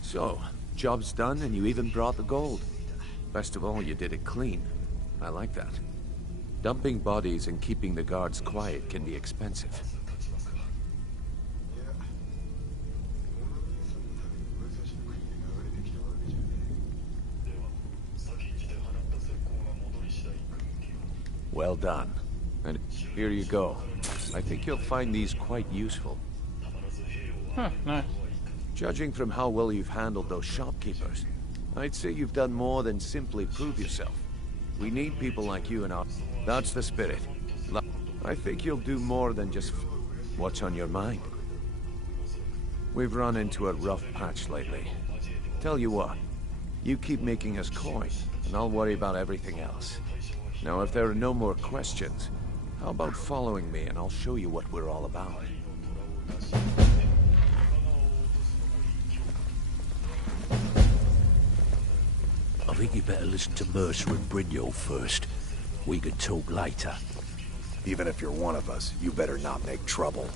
So, job's done and you even brought the gold. Best of all, you did it clean. I like that. Dumping bodies and keeping the guards quiet can be expensive. Well done. And here you go. I think you'll find these quite useful. Huh, nice. Judging from how well you've handled those shopkeepers, I'd say you've done more than simply prove yourself. We need people like you in our... That's the spirit. I think you'll do more than just... What's on your mind? We've run into a rough patch lately. Tell you what, you keep making us coin, and I'll worry about everything else. Now, if there are no more questions, how about following me and I'll show you what we're all about? I think you better listen to Mercer and Brynjolf first. We can talk later. Even if you're one of us, you better not make trouble.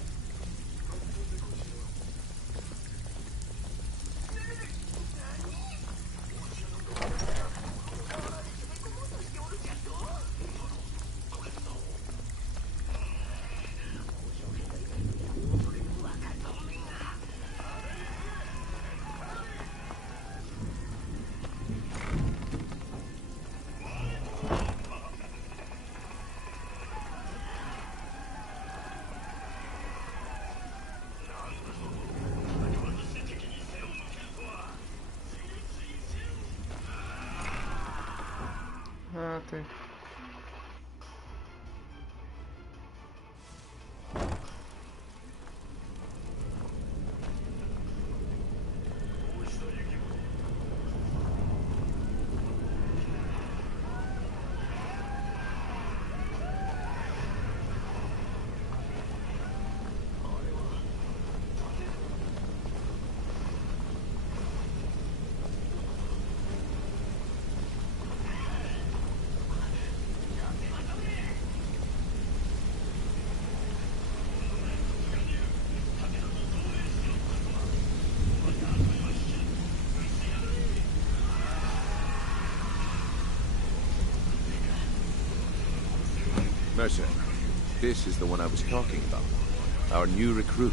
Okay. Mercer, this is the one I was talking about. Our new recruit.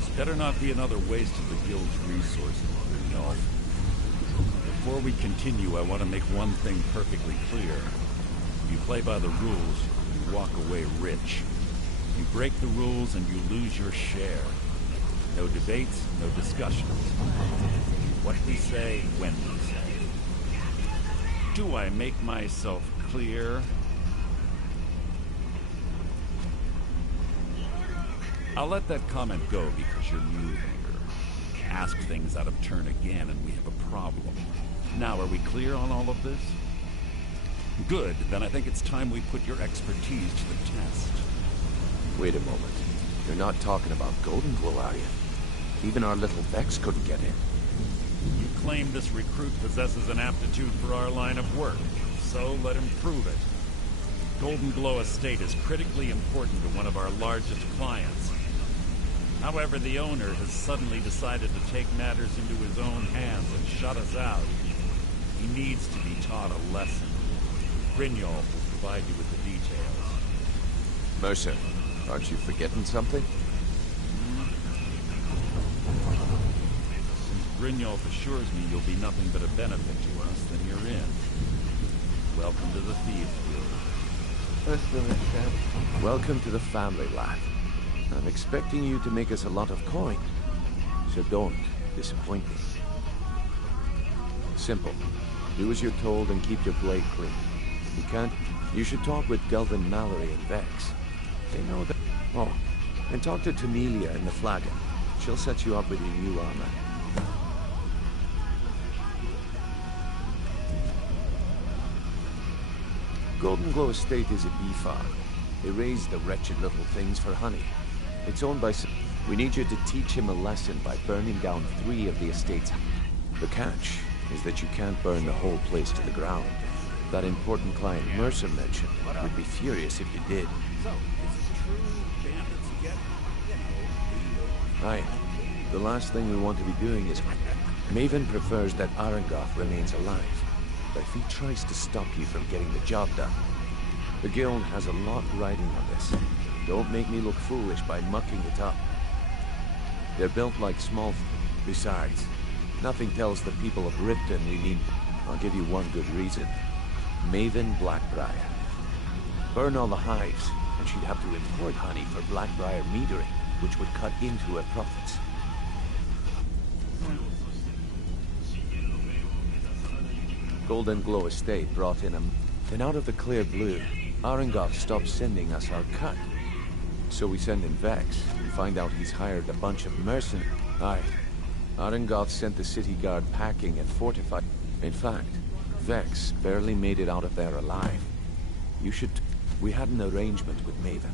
This better not be another waste of the Guild's resources. No. Before we continue, I want to make one thing perfectly clear. If you play by the rules, you walk away rich. You break the rules and you lose your share. No debates, no discussions. What we say, when we say. Do I make myself clear? I'll let that comment go because you're new here. Ask things out of turn again and we have a problem. Now, are we clear on all of this? Good, then I think it's time we put your expertise to the test. Wait a moment. You're not talking about Golden Glow, are you? Even our little Vex couldn't get in. You claim this recruit possesses an aptitude for our line of work, so let him prove it. Golden Glow Estate is critically important to one of our largest clients. However, the owner has suddenly decided to take matters into his own hands and shut us out. He needs to be taught a lesson. Brynjolf will provide you with the details. Mercer, aren't you forgetting something? Since Brynjolf assures me you'll be nothing but a benefit to us, then you're in. Welcome to the Thieves Guild. Welcome to the family, lad. I'm expecting you to make us a lot of coin, so don't disappoint me. Simple. Do as you're told and keep your blade clean. You can't, you should talk with Gelvin Mallory and Vex. They know that. Oh, and talk to Tamelia in the Flagon. She'll set you up with your new armor. Golden Glow Estate is a bee farm. They raise the wretched little things for honey. It's owned by some... We need you to teach him a lesson by burning down 3 of the estate's... The catch is that you can't burn the whole place to the ground. That important client Mercer mentioned would be furious if you did. So, is it true bandits get, Aye. The last thing we want to be doing is... Maven prefers that Arangoth remains alive. But if he tries to stop you from getting the job done... The Guild has a lot riding on this. Don't make me look foolish by mucking it up. They're built like small... Besides, nothing tells the people of Riften we need... I'll give you one good reason. Maven Blackbriar. Burn all the hives, and she'd have to import honey for Blackbriar metering, which would cut into her profits. Golden Glow Estate brought in then out of the clear blue, Arangoth stopped sending us our cut. So we send in Vex and find out he's hired a bunch of mercenaries. Aye. Arangoth sent the city guard packing and fortified. In fact, Vex barely made it out of there alive. You should... We had an arrangement with Maven.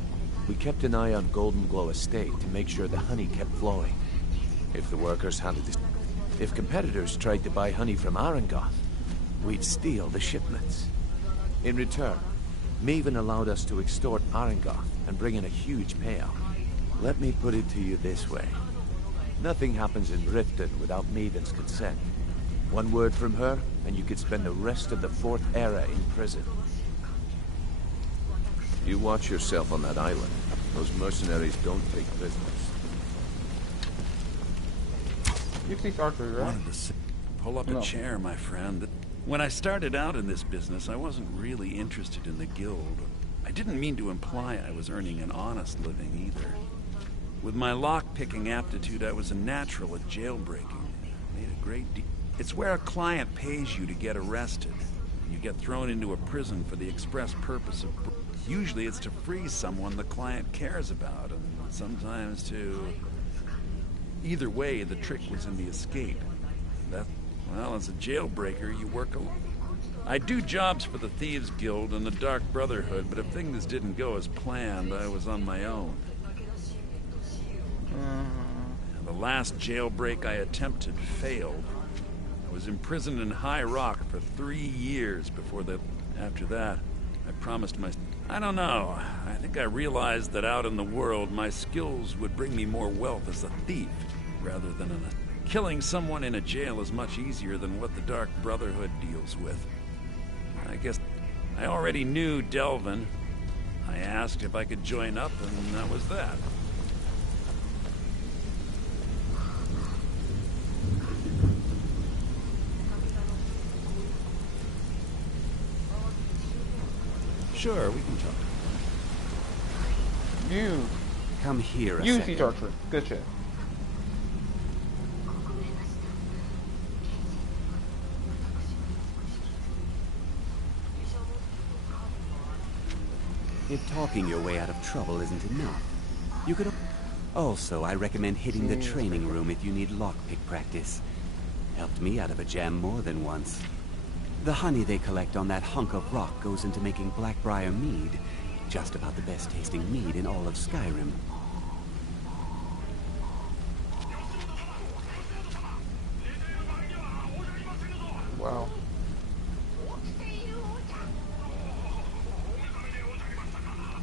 We kept an eye on Golden Glow Estate to make sure the honey kept flowing. If the workers handled this... If competitors tried to buy honey from Arangoth, we'd steal the shipments. In return, Maven allowed us to extort Arangoth and bring in a huge payout. Let me put it to you this way. Nothing happens in Riften without Maven's consent. One word from her, and you could spend the rest of the 4th era in prison. You watch yourself on that island. Those mercenaries don't take prisoners. You speak Archer, right? Wanted to sit, pull up a chair, my friend. When I started out in this business, I wasn't really interested in the guild. I didn't mean to imply I was earning an honest living either. With my lock-picking aptitude, I was a natural at jailbreaking. Made a great deal. It's where a client pays you to get arrested. You get thrown into a prison for the express purpose of... Usually it's to free someone the client cares about, and sometimes to... Either way, the trick was in the escape. Well, as a jailbreaker, you work alone. I do jobs for the Thieves Guild and the Dark Brotherhood, but if things didn't go as planned, I was on my own. The last jailbreak I attempted failed. I was imprisoned in High Rock for 3 years after that, I promised I don't know. I think I realized that out in the world, my skills would bring me more wealth as a thief, rather than killing someone in a jail is much easier than what the Dark Brotherhood deals with. I guess I already knew Delvin. I asked if I could join up, and that was that. Sure, we can talk. You. Come here a you second. see torture. Good shit. If talking your way out of trouble isn't enough, you could... Also, I recommend hitting the training room if you need lockpick practice. Helped me out of a jam more than once. The honey they collect on that hunk of rock goes into making Blackbriar mead. Just about the best tasting mead in all of Skyrim. Wow.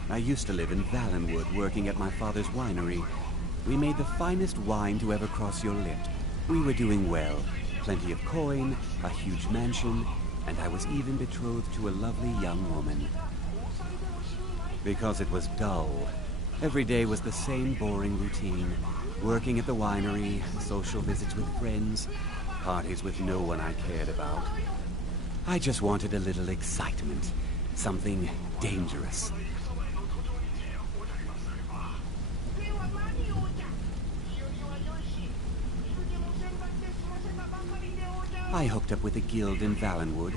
I used to live in Valenwood, working at my father's winery. We made the finest wine to ever cross your lips. We were doing well. Plenty of coin, a huge mansion, and I was even betrothed to a lovely young woman. Because it was dull. Every day was the same boring routine. Working at the winery, social visits with friends, parties with no one I cared about. I just wanted a little excitement. Something dangerous. I hooked up with a guild in Valenwood.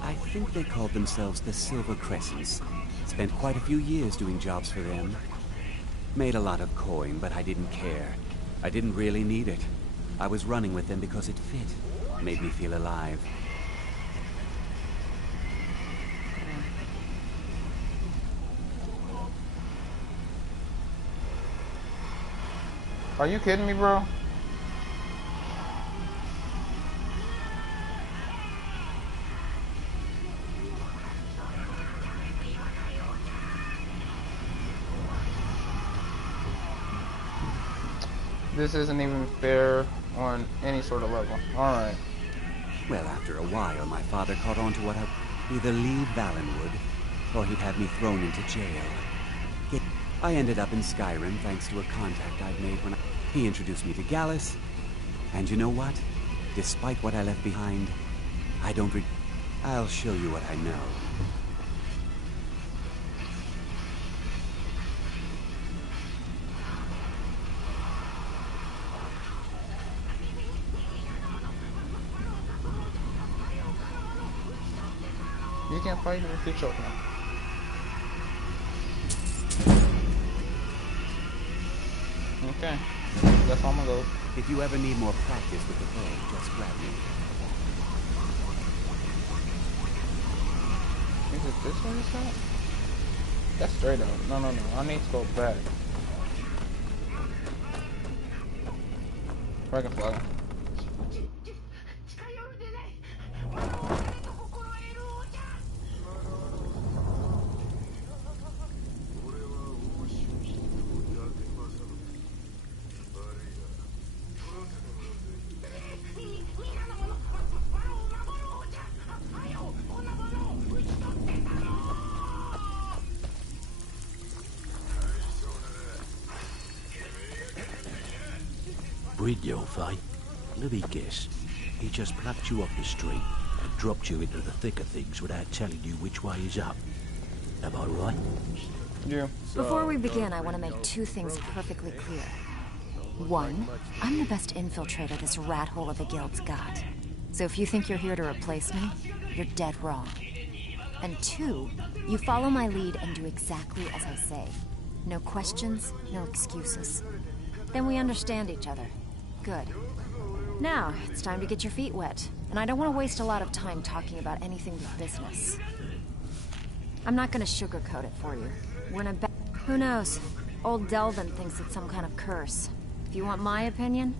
I think they called themselves the Silver Crescents. Spent quite a few years doing jobs for them. Made a lot of coin, but I didn't care. I didn't really need it. I was running with them because it fit. Made me feel alive. Are you kidding me, bro? This isn't even fair on any sort of level. Alright. Well, after a while, my father caught on to what I'd either leave Valenwood, or he'd have me thrown into jail. I ended up in Skyrim thanks to a contact I'd made when he introduced me to Gallus. And you know what? Despite what I left behind, I don't I'll show you what I know. You can't fight him if you're choking him. Okay. That's all I'm gonna go. If you ever need more practice with the bow, just grab me. Is it this way it's at? That's straight up. No. I need to go back. Dragonfly. Brynjolf, eh? Let me guess. He just plucked you off the street and dropped you into the thick of things without telling you which way is up. Am I right? Yeah. Before we begin, I want to make two things perfectly clear. One, I'm the best infiltrator this rat hole of a guild's got. So if you think you're here to replace me, you're dead wrong. And 2, you follow my lead and do exactly as I say. No questions, no excuses. Then we understand each other. Good. Now, it's time to get your feet wet. And I don't want to waste a lot of time talking about anything but business. I'm not gonna sugarcoat it for you. We're in a who knows? Old Delvin thinks it's some kind of curse. If you want my opinion,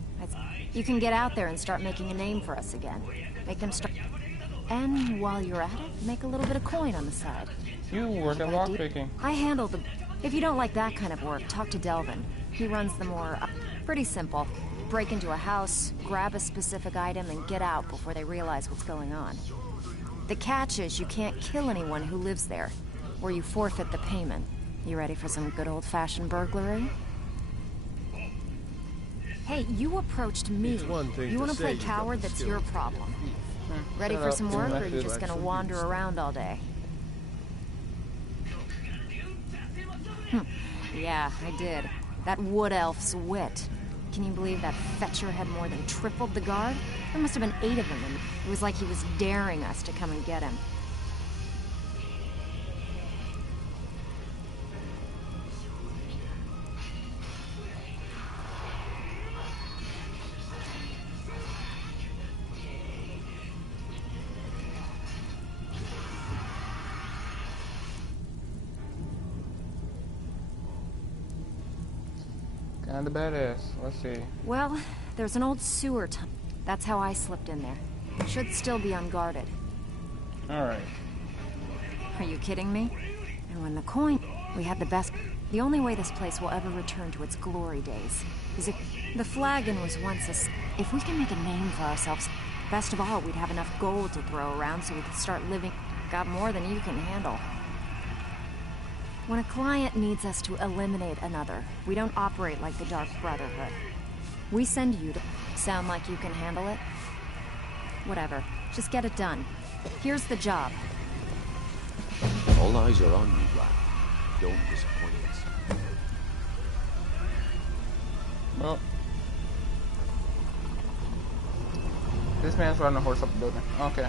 you can get out there and start making a name for us again. Make them start... And while you're at it, make a little bit of coin on the side. You work at lockpicking. I handle the... If you don't like that kind of work, talk to Delvin. He runs the more... pretty simple. Break into a house, grab a specific item, and get out before they realize what's going on. The catch is you can't kill anyone who lives there, or you forfeit the payment. You ready for some good old-fashioned burglary? Hey, you approached me. You want to play coward? That's your problem. Ready for some work, or are you just gonna wander around all day? Yeah, I did. That wood elf's wit. Can you believe that fetcher had more than tripled the guard? There must have been 8 of them, and it was like he was daring us to come and get him. Kinda badass. Let's see. Well, there's an old sewer tunnel. That's how I slipped in there. Should still be unguarded. Alright. Are you kidding me? And when the coin... We had the best... The only way this place will ever return to its glory days is if... The flagon was once a... If we can make a name for ourselves, best of all, we'd have enough gold to throw around so we could start living... Got more than you can handle. When a client needs us to eliminate another, we don't operate like the Dark Brotherhood. We send you to... Sound like you can handle it? Whatever. Just get it done. Here's the job. All eyes are on you, Black. Don't disappoint us. Well. This man's riding a horse up the building. Okay.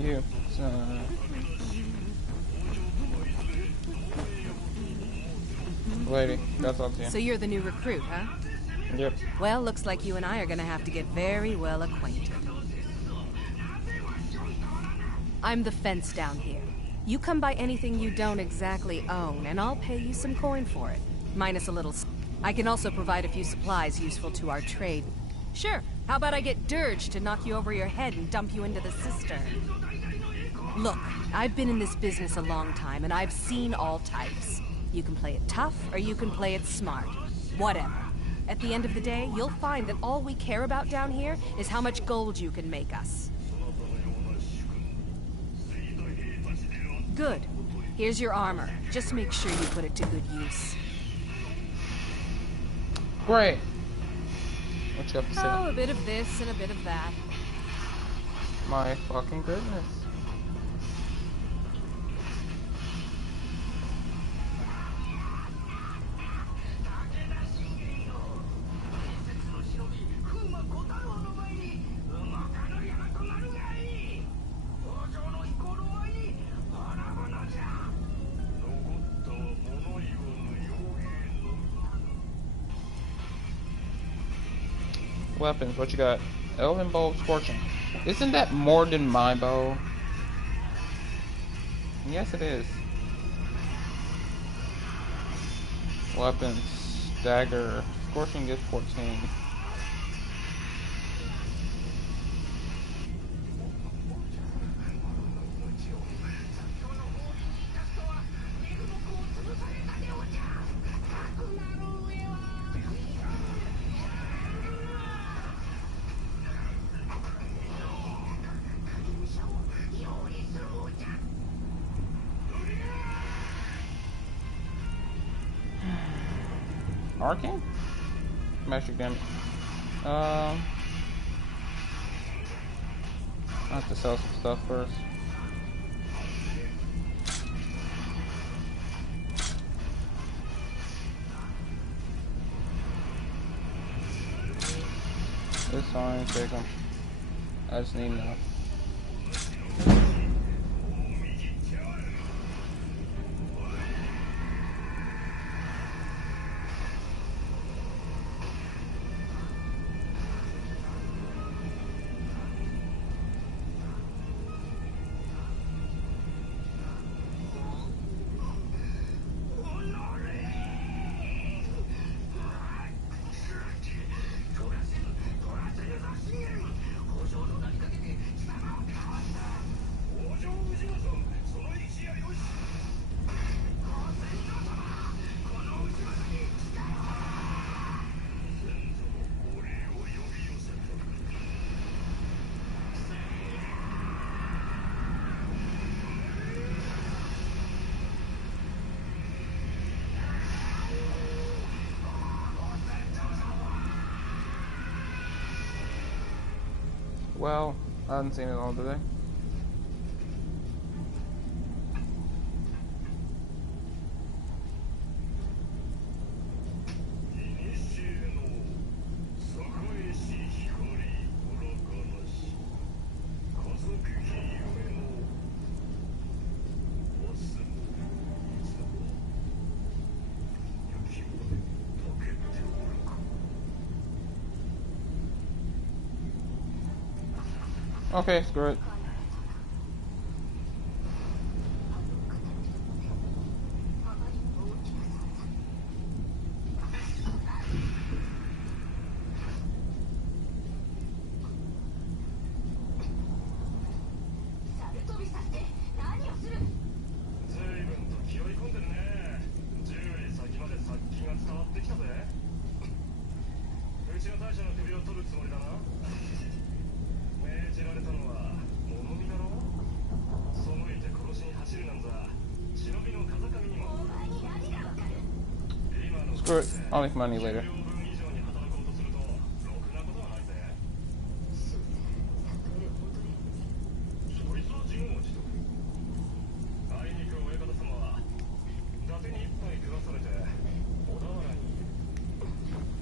You. Lady, that's all to you. So you're the new recruit, huh? Yep. Well, looks like you and I are gonna have to get very well acquainted. I'm the fence down here. You come by anything you don't exactly own, and I'll pay you some coin for it. Minus a little... I can also provide a few supplies useful to our trade. Sure, how about I get Dirge to knock you over your head and dump you into the cistern? Look, I've been in this business a long time, and I've seen all types. You can play it tough, or you can play it smart. Whatever. At the end of the day, you'll find that all we care about down here is how much gold you can make us. Good. Here's your armor. Just make sure you put it to good use. Great. What you have to say? Oh, a bit of this and a bit of that. My fucking goodness. Weapons, what you got? Elven bow, scorching. Isn't that more than my bow? Yes, it is. Weapons, dagger, scorching gets 14. Arcane? Magic damage. I have to sell some stuff first. It's fine, take them. I just need enough. Well, I haven't seen it all today. Okay, screw it. Screw it. I'll make money later.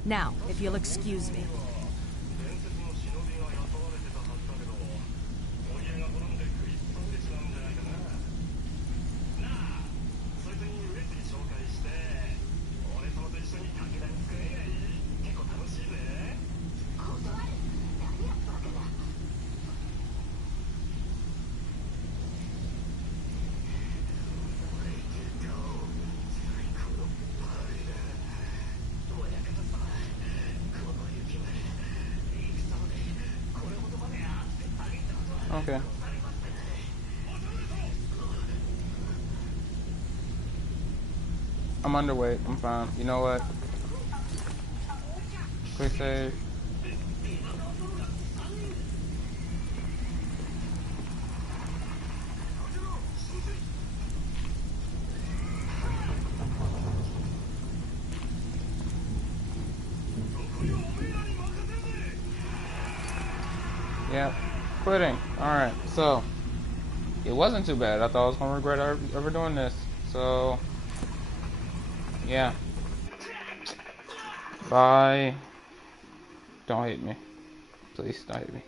Now, if you'll excuse me. Okay. I'm underweight. I'm fine. You know what? Quick save. Yep. Quitting. Alright, so it wasn't too bad. I thought I was gonna regret ever doing this. So yeah. Bye. Don't hate me. Please don't hate me.